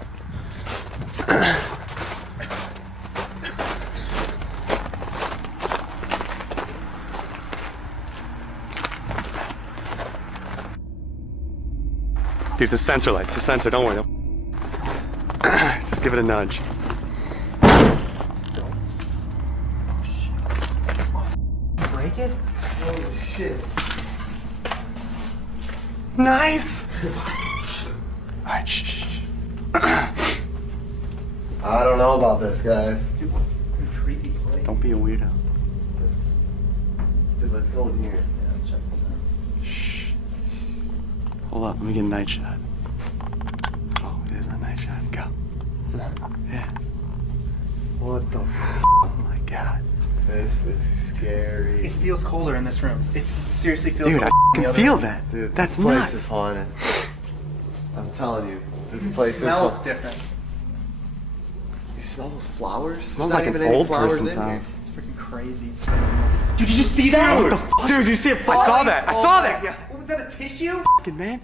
Dude, it's a sensor light. It's a sensor. Don't worry. Just give it a nudge. Break it? Holy shit. Nice! Alright, shh. I don't know about this, guys. Dude, what a creepy place. Don't be a weirdo. Dude, let's go in here. Yeah, let's check this out. Shh. Hold up, let me get a night shot. Oh, it is a night shot. Go. Yeah. What the f? Oh my god. This is scary. It feels colder in this room. It seriously feels Dude, colder. I can feel that. Dude, that's this place nuts. is haunted. I'm telling you, this It place smells is different. You smell those flowers? It smells There's like not an even any old flowers person's in here. house. It's freaking crazy. Dude, did you see that? What the fuck? Dude, did you see it? I saw that. I saw that. Yeah. What was that, a tissue? Fucking man.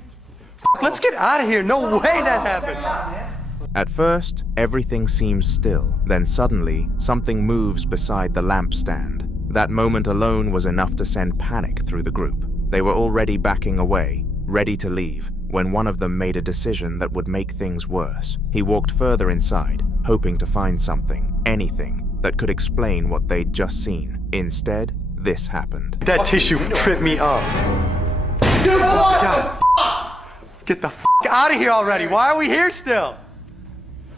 Let's get out of here. No way that happened. At first, everything seems still. Then suddenly, something moves beside the lampstand. That moment alone was enough to send panic through the group. They were already backing away, ready to leave, when one of them made a decision that would make things worse. He walked further inside, hoping to find something, anything, that could explain what they'd just seen. Instead, this happened. That tissue tripped me up. Dude, what God. Let's get the f out of here already. Why are we here still?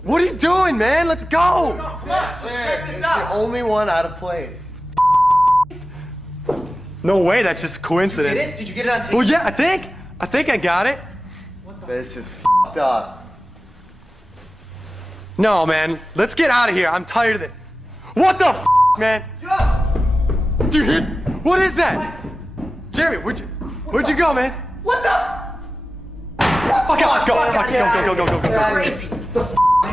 What are you doing, man? Let's go. Come on, let's check this out. You're the only one out of place. No way, that's just a coincidence. Did you get it? Did you get it on tape? Well, yeah, I think I got it. This is f***ed up. No, man, let's get out of here. I'm tired of it. What the f, man? Dude, what is that? Jeremy, where'd you go, man? What the? Fuck out, go. Crazy.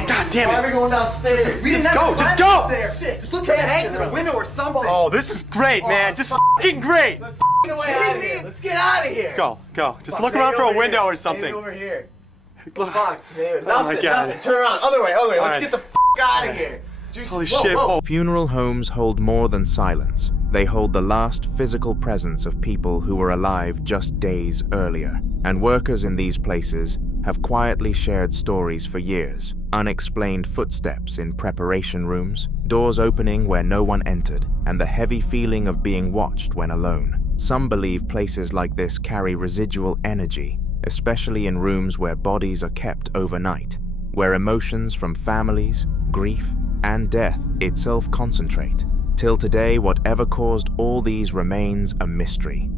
God damn it. Why are we going downstairs? We didn't Just have go, to just climb go. upstairs. Shit. Just look for the hangs in a window or something. Oh, this is great, man. Just fucking great. Let's get away out of here. Let's get out of here. Let's go. Just look around for a window or something. Over here. Look. Fuck, man. Oh my God. Nothing. Turn around. Other way. Let's right. get the f out of here. Holy shit. Funeral homes hold more than silence. They hold the last physical presence of people who were alive just days earlier. And workers in these places have quietly shared stories for years. Unexplained footsteps in preparation rooms, doors opening where no one entered, and the heavy feeling of being watched when alone. Some believe places like this carry residual energy, especially in rooms where bodies are kept overnight, where emotions from families, grief, and death itself concentrate. Till today, whatever caused all these remains a mystery.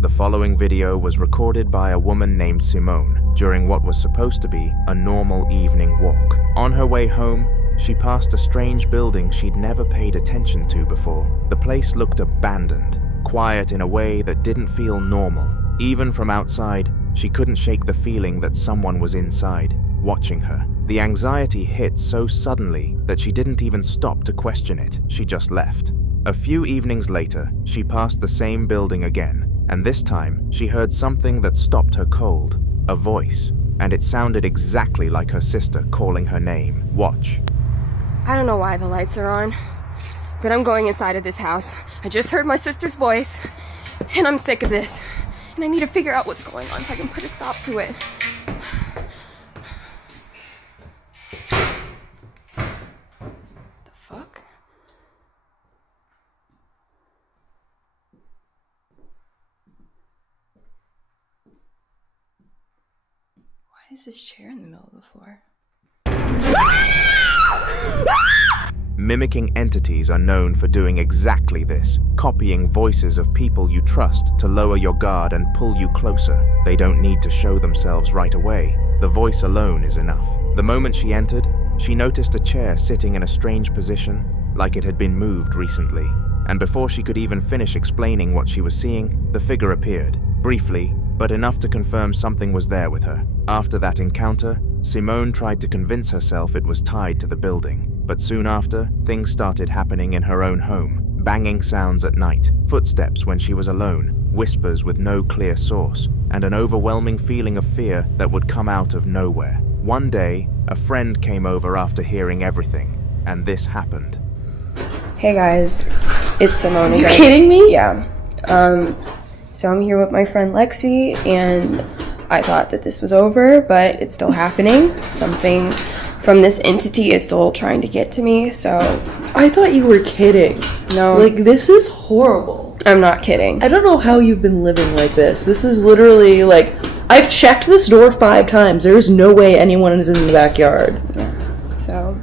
The following video was recorded by a woman named Simone during what was supposed to be a normal evening walk. On her way home, she passed a strange building she'd never paid attention to before. The place looked abandoned, quiet in a way that didn't feel normal. Even from outside, she couldn't shake the feeling that someone was inside, watching her. The anxiety hit so suddenly that she didn't even stop to question it. She just left. A few evenings later, she passed the same building again, and this time she heard something that stopped her cold. A voice, and it sounded exactly like her sister calling her name. Watch. I don't know why the lights are on, but I'm going inside of this house. I just heard my sister's voice, and I'm sick of this. And I need to figure out what's going on so I can put a stop to it. The fuck? Why is this chair in the middle of the floor? Mimicking entities are known for doing exactly this, copying voices of people you trust to lower your guard and pull you closer. They don't need to show themselves right away. The voice alone is enough. The moment she entered, she noticed a chair sitting in a strange position, like it had been moved recently. And before she could even finish explaining what she was seeing, the figure appeared, briefly, but enough to confirm something was there with her. After that encounter, Simone tried to convince herself it was tied to the building. But soon after, things started happening in her own home. Banging sounds at night, footsteps when she was alone, whispers with no clear source, and an overwhelming feeling of fear that would come out of nowhere. One day, a friend came over after hearing everything, and this happened. Hey guys, it's Simone again. You kidding me? Yeah. So I'm here with my friend Lexi, and I thought that this was over, but it's still happening. Something from this entity is still trying to get to me, so... I thought you were kidding. No. Like, this is horrible. I'm not kidding. I don't know how you've been living like this. This is literally, like... I've checked this door 5 times. There's no way anyone is in the backyard. Yeah. So,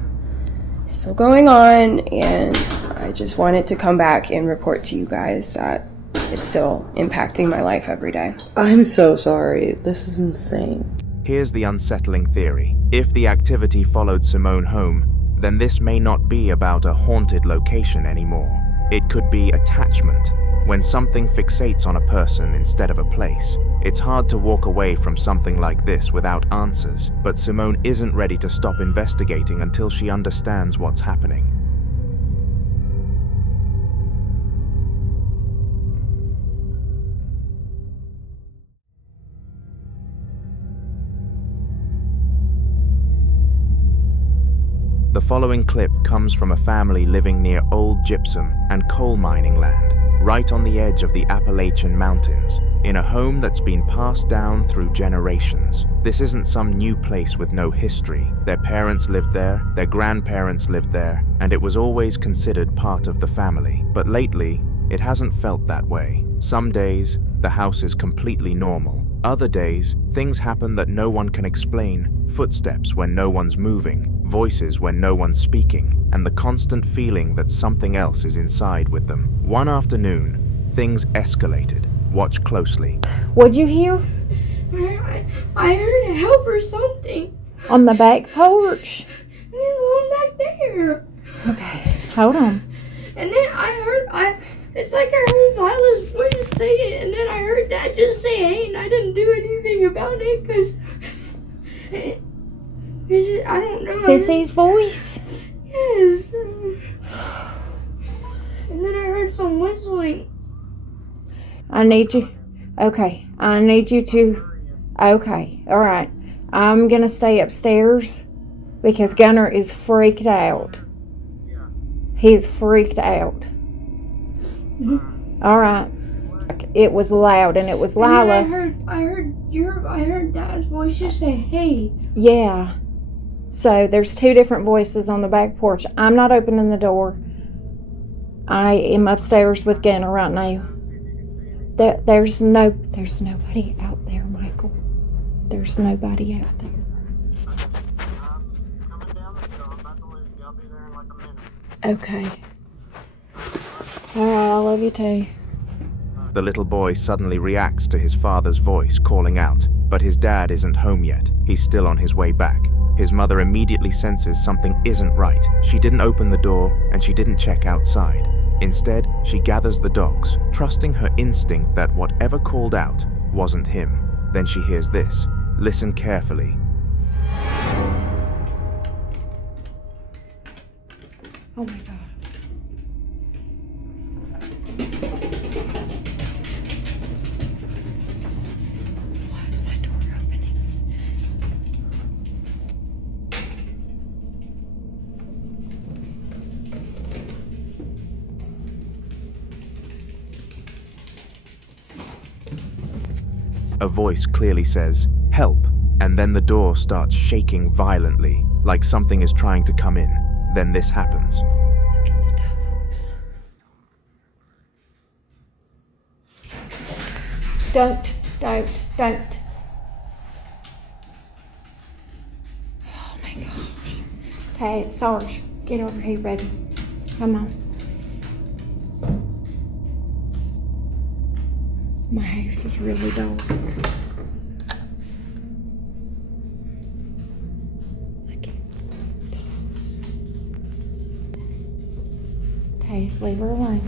still going on, and I just wanted to come back and report to you guys that it's still impacting my life every day. I'm so sorry. This is insane. Here's the unsettling theory. If the activity followed Simone home, then this may not be about a haunted location anymore. It could be attachment. When something fixates on a person instead of a place, it's hard to walk away from something like this without answers, but Simone isn't ready to stop investigating until she understands what's happening. The following clip comes from a family living near old gypsum and coal mining land, right on the edge of the Appalachian Mountains, in a home that's been passed down through generations. This isn't some new place with no history. Their parents lived there, their grandparents lived there, and it was always considered part of the family. But lately, it hasn't felt that way. Some days, the house is completely normal. Other days, things happen that no one can explain. Footsteps when no one's moving, voices when no one's speaking, and the constant feeling that something else is inside with them. One afternoon, things escalated. Watch closely. What'd you hear? I heard a help or something. On the back porch. There's one back there. Okay, hold on. And then it's like I heard Lila's voice say it, and then I heard Dad just say hey, and I didn't do anything about it because I don't know. Sissy's voice? Yes. And then I heard some whistling. I need you to... Okay, alright. I'm gonna stay upstairs because Gunnar is freaked out. He's freaked out. Alright. It was loud and it was Lila. I heard Dad's voice just say hey. Yeah. So there's 2 different voices on the back porch. I'm not opening the door. I am upstairs with Gunnar right now. There's nobody out there, Michael. There's nobody out there. Okay. Alright, I love you too. The little boy suddenly reacts to his father's voice calling out, but his dad isn't home yet. He's still on his way back. His mother immediately senses something isn't right. She didn't open the door, and she didn't check outside. Instead, she gathers the dogs, trusting her instinct that whatever called out wasn't him. Then she hears this. Listen carefully. Oh my God. Why is my door opening? A voice clearly says, "Help," and then the door starts shaking violently, like something is trying to come in. Then this happens. Don't. Oh my gosh. Okay, Sarge, get over here, baby. Come on. My house is really dark. Okay, just leave her alone.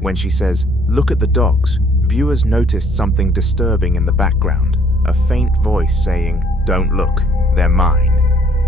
When she says, "Look at the dogs," viewers noticed something disturbing in the background. A faint voice saying, "Don't look, they're mine."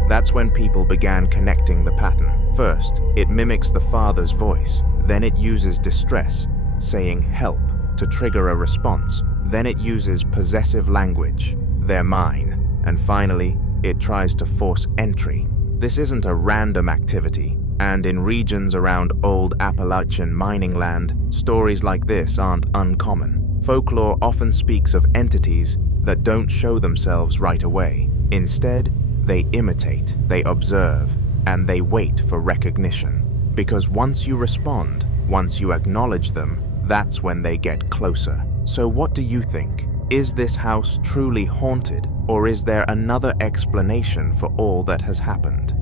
That's when people began connecting the pattern. First, it mimics the father's voice. Then it uses distress, saying "help," to trigger a response. Then it uses possessive language, "they're mine." And finally, it tries to force entry. This isn't a random activity, and in regions around old Appalachian mining land, stories like this aren't uncommon. Folklore often speaks of entities that don't show themselves right away. Instead, they imitate, they observe, and they wait for recognition. Because once you respond, once you acknowledge them, that's when they get closer. So what do you think? Is this house truly haunted, or is there another explanation for all that has happened?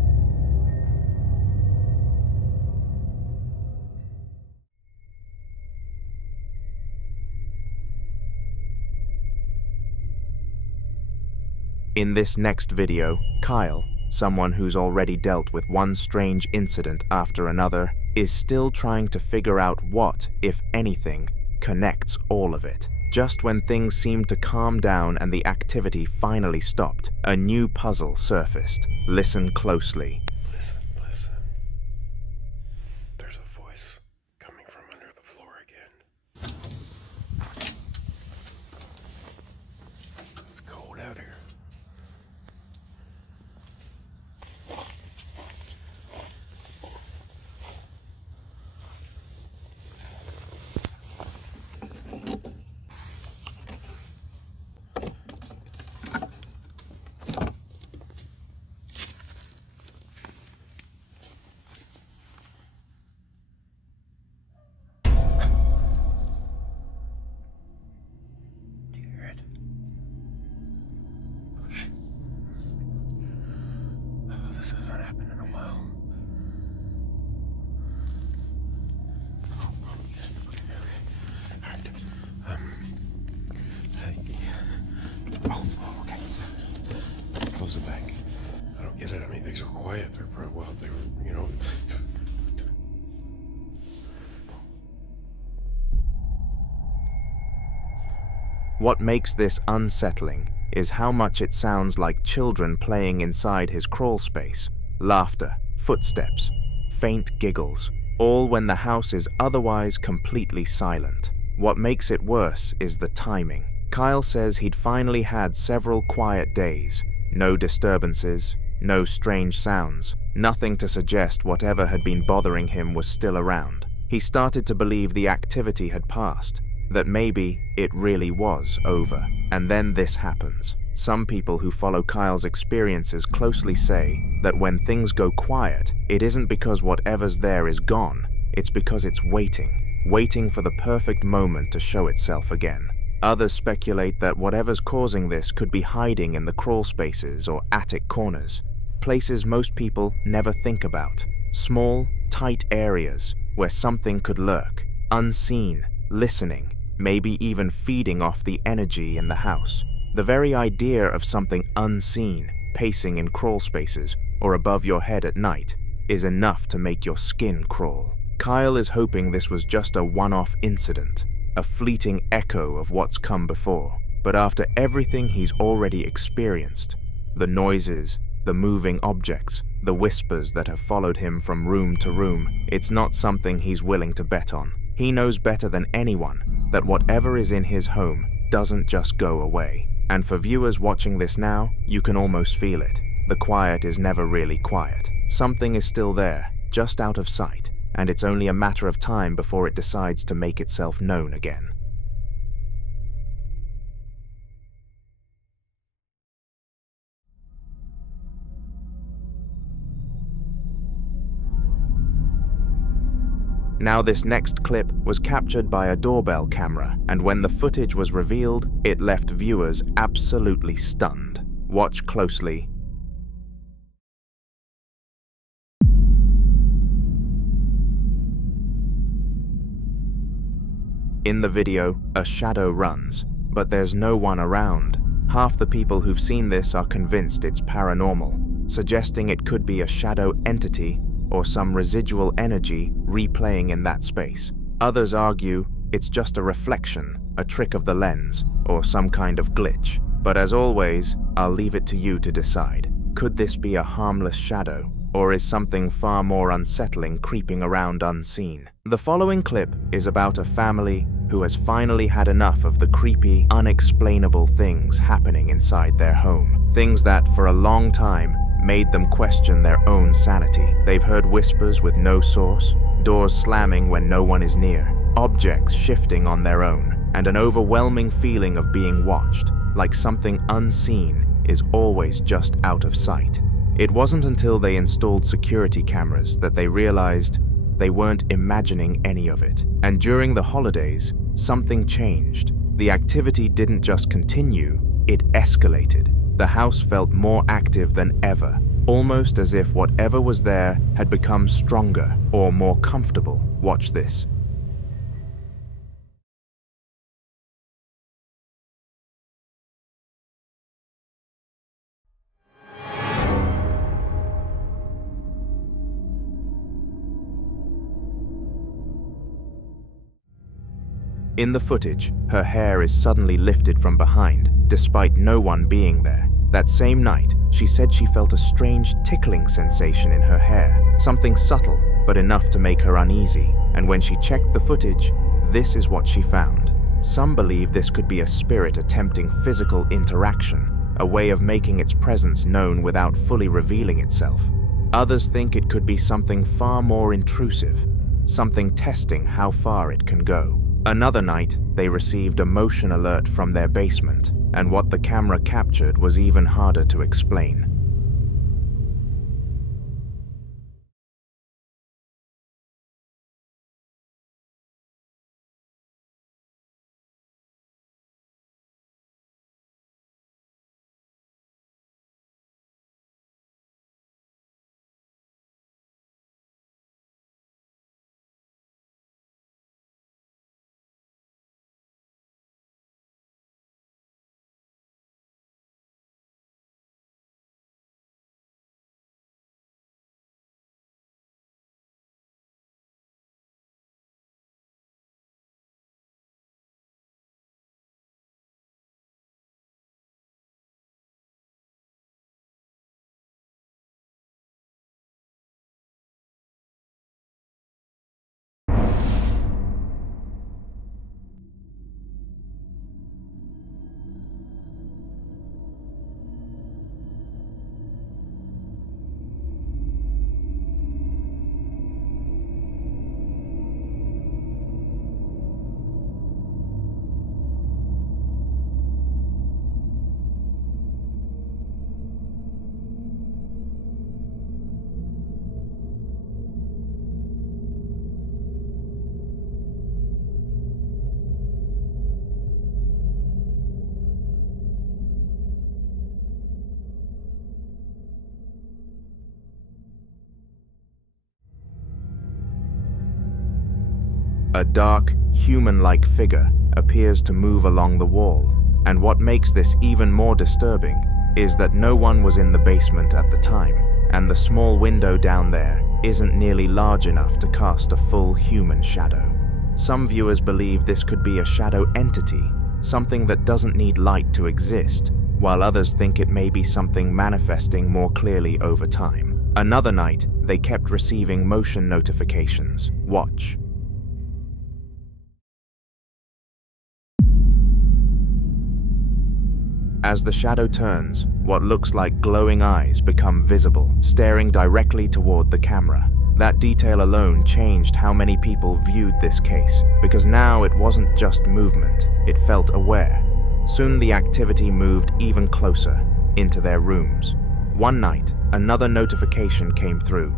In this next video, Kyle, someone who's already dealt with one strange incident after another, is still trying to figure out what, if anything, connects all of it. Just when things seemed to calm down and the activity finally stopped, a new puzzle surfaced. Listen closely. Listen. There's a voice coming from under the floor again. It's cold out here. This hasn't happened in a while. Okay. Close it back. I don't get it. I mean, things were quiet. They were, you know. What makes this unsettling is how much it sounds like children playing inside his crawl space. Laughter, footsteps, faint giggles, all when the house is otherwise completely silent. What makes it worse is the timing. Kyle says he'd finally had several quiet days. No disturbances, no strange sounds, nothing to suggest whatever had been bothering him was still around. He started to believe the activity had passed, that maybe it really was over. And then this happens. Some people who follow Kyle's experiences closely say that when things go quiet, it isn't because whatever's there is gone, it's because it's waiting for the perfect moment to show itself again. Others speculate that whatever's causing this could be hiding in the crawl spaces or attic corners, places most people never think about. Small, tight areas where something could lurk, unseen, listening, maybe even feeding off the energy in the house. The very idea of something unseen pacing in crawl spaces or above your head at night is enough to make your skin crawl. Kyle is hoping this was just a one-off incident, a fleeting echo of what's come before. But after everything he's already experienced, the noises, the moving objects, the whispers that have followed him from room to room, it's not something he's willing to bet on. He knows better than anyone that whatever is in his home doesn't just go away. And for viewers watching this now, you can almost feel it. The quiet is never really quiet. Something is still there, just out of sight, and it's only a matter of time before it decides to make itself known again. Now this next clip was captured by a doorbell camera, and when the footage was revealed, it left viewers absolutely stunned. Watch closely. In the video, a shadow runs, but there's no one around. Half the people who've seen this are convinced it's paranormal, suggesting it could be a shadow entity or some residual energy replaying in that space. Others argue it's just a reflection, a trick of the lens, or some kind of glitch. But as always, I'll leave it to you to decide. Could this be a harmless shadow, or is something far more unsettling creeping around unseen? The following clip is about a family who has finally had enough of the creepy, unexplainable things happening inside their home. Things that, for a long time, made them question their own sanity. They've heard whispers with no source, doors slamming when no one is near, objects shifting on their own, and an overwhelming feeling of being watched, like something unseen is always just out of sight. It wasn't until they installed security cameras that they realized they weren't imagining any of it. And during the holidays, something changed. The activity didn't just continue, it escalated. The house felt more active than ever, almost as if whatever was there had become stronger or more comfortable. Watch this. In the footage, her hair is suddenly lifted from behind, despite no one being there. That same night, she said she felt a strange tickling sensation in her hair, something subtle, but enough to make her uneasy. And when she checked the footage, this is what she found. Some believe this could be a spirit attempting physical interaction, a way of making its presence known without fully revealing itself. Others think it could be something far more intrusive, something testing how far it can go. Another night, they received a motion alert from their basement, and what the camera captured was even harder to explain. A dark, human-like figure appears to move along the wall, and what makes this even more disturbing is that no one was in the basement at the time, and the small window down there isn't nearly large enough to cast a full human shadow. Some viewers believe this could be a shadow entity, something that doesn't need light to exist, while others think it may be something manifesting more clearly over time. Another night, they kept receiving motion notifications. Watch. As the shadow turns, what looks like glowing eyes become visible, staring directly toward the camera. That detail alone changed how many people viewed this case, because now it wasn't just movement, it felt aware. Soon the activity moved even closer, into their rooms. One night, another notification came through.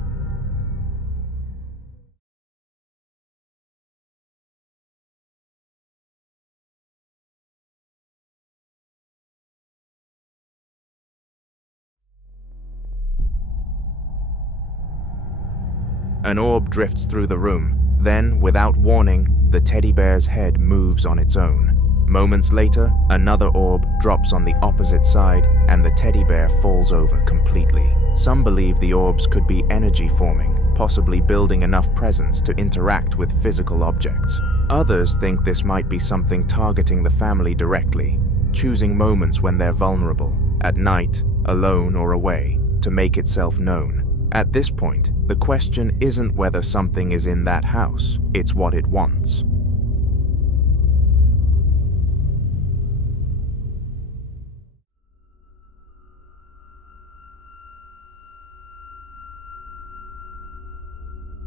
An orb drifts through the room. Then, without warning, the teddy bear's head moves on its own. Moments later, another orb drops on the opposite side, and the teddy bear falls over completely. Some believe the orbs could be energy forming, possibly building enough presence to interact with physical objects. Others think this might be something targeting the family directly, choosing moments when they're vulnerable, at night, alone or away, to make itself known. At this point, the question isn't whether something is in that house, it's what it wants.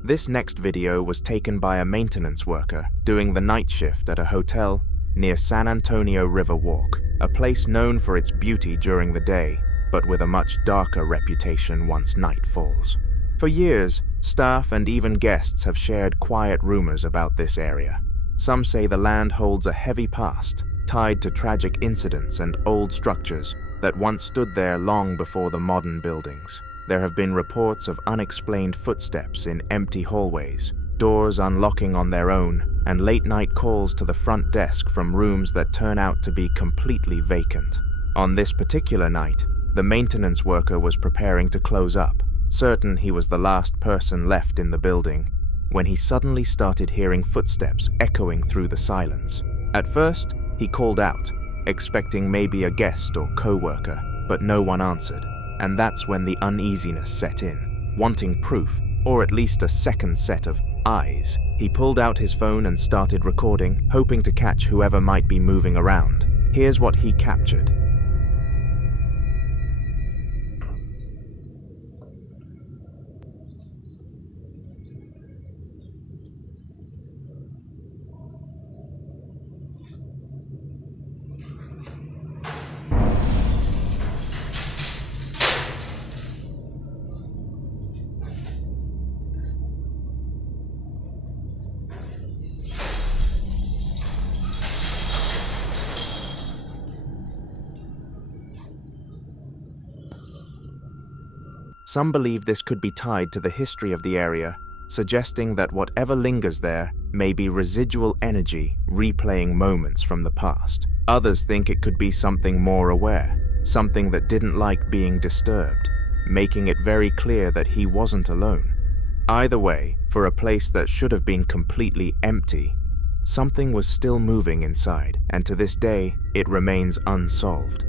This next video was taken by a maintenance worker doing the night shift at a hotel near San Antonio River Walk, a place known for its beauty during the day, but with a much darker reputation once night falls. For years, staff and even guests have shared quiet rumors about this area. Some say the land holds a heavy past, tied to tragic incidents and old structures that once stood there long before the modern buildings. There have been reports of unexplained footsteps in empty hallways, doors unlocking on their own, and late-night calls to the front desk from rooms that turn out to be completely vacant. On this particular night, the maintenance worker was preparing to close up, certain he was the last person left in the building, when he suddenly started hearing footsteps echoing through the silence. At first, he called out, expecting maybe a guest or co-worker, but no one answered, and that's when the uneasiness set in. Wanting proof, or at least a second set of eyes, he pulled out his phone and started recording, hoping to catch whoever might be moving around. Here's what he captured. Some believe this could be tied to the history of the area, suggesting that whatever lingers there may be residual energy replaying moments from the past. Others think it could be something more aware, something that didn't like being disturbed, making it very clear that he wasn't alone. Either way, for a place that should have been completely empty, something was still moving inside, and to this day, it remains unsolved.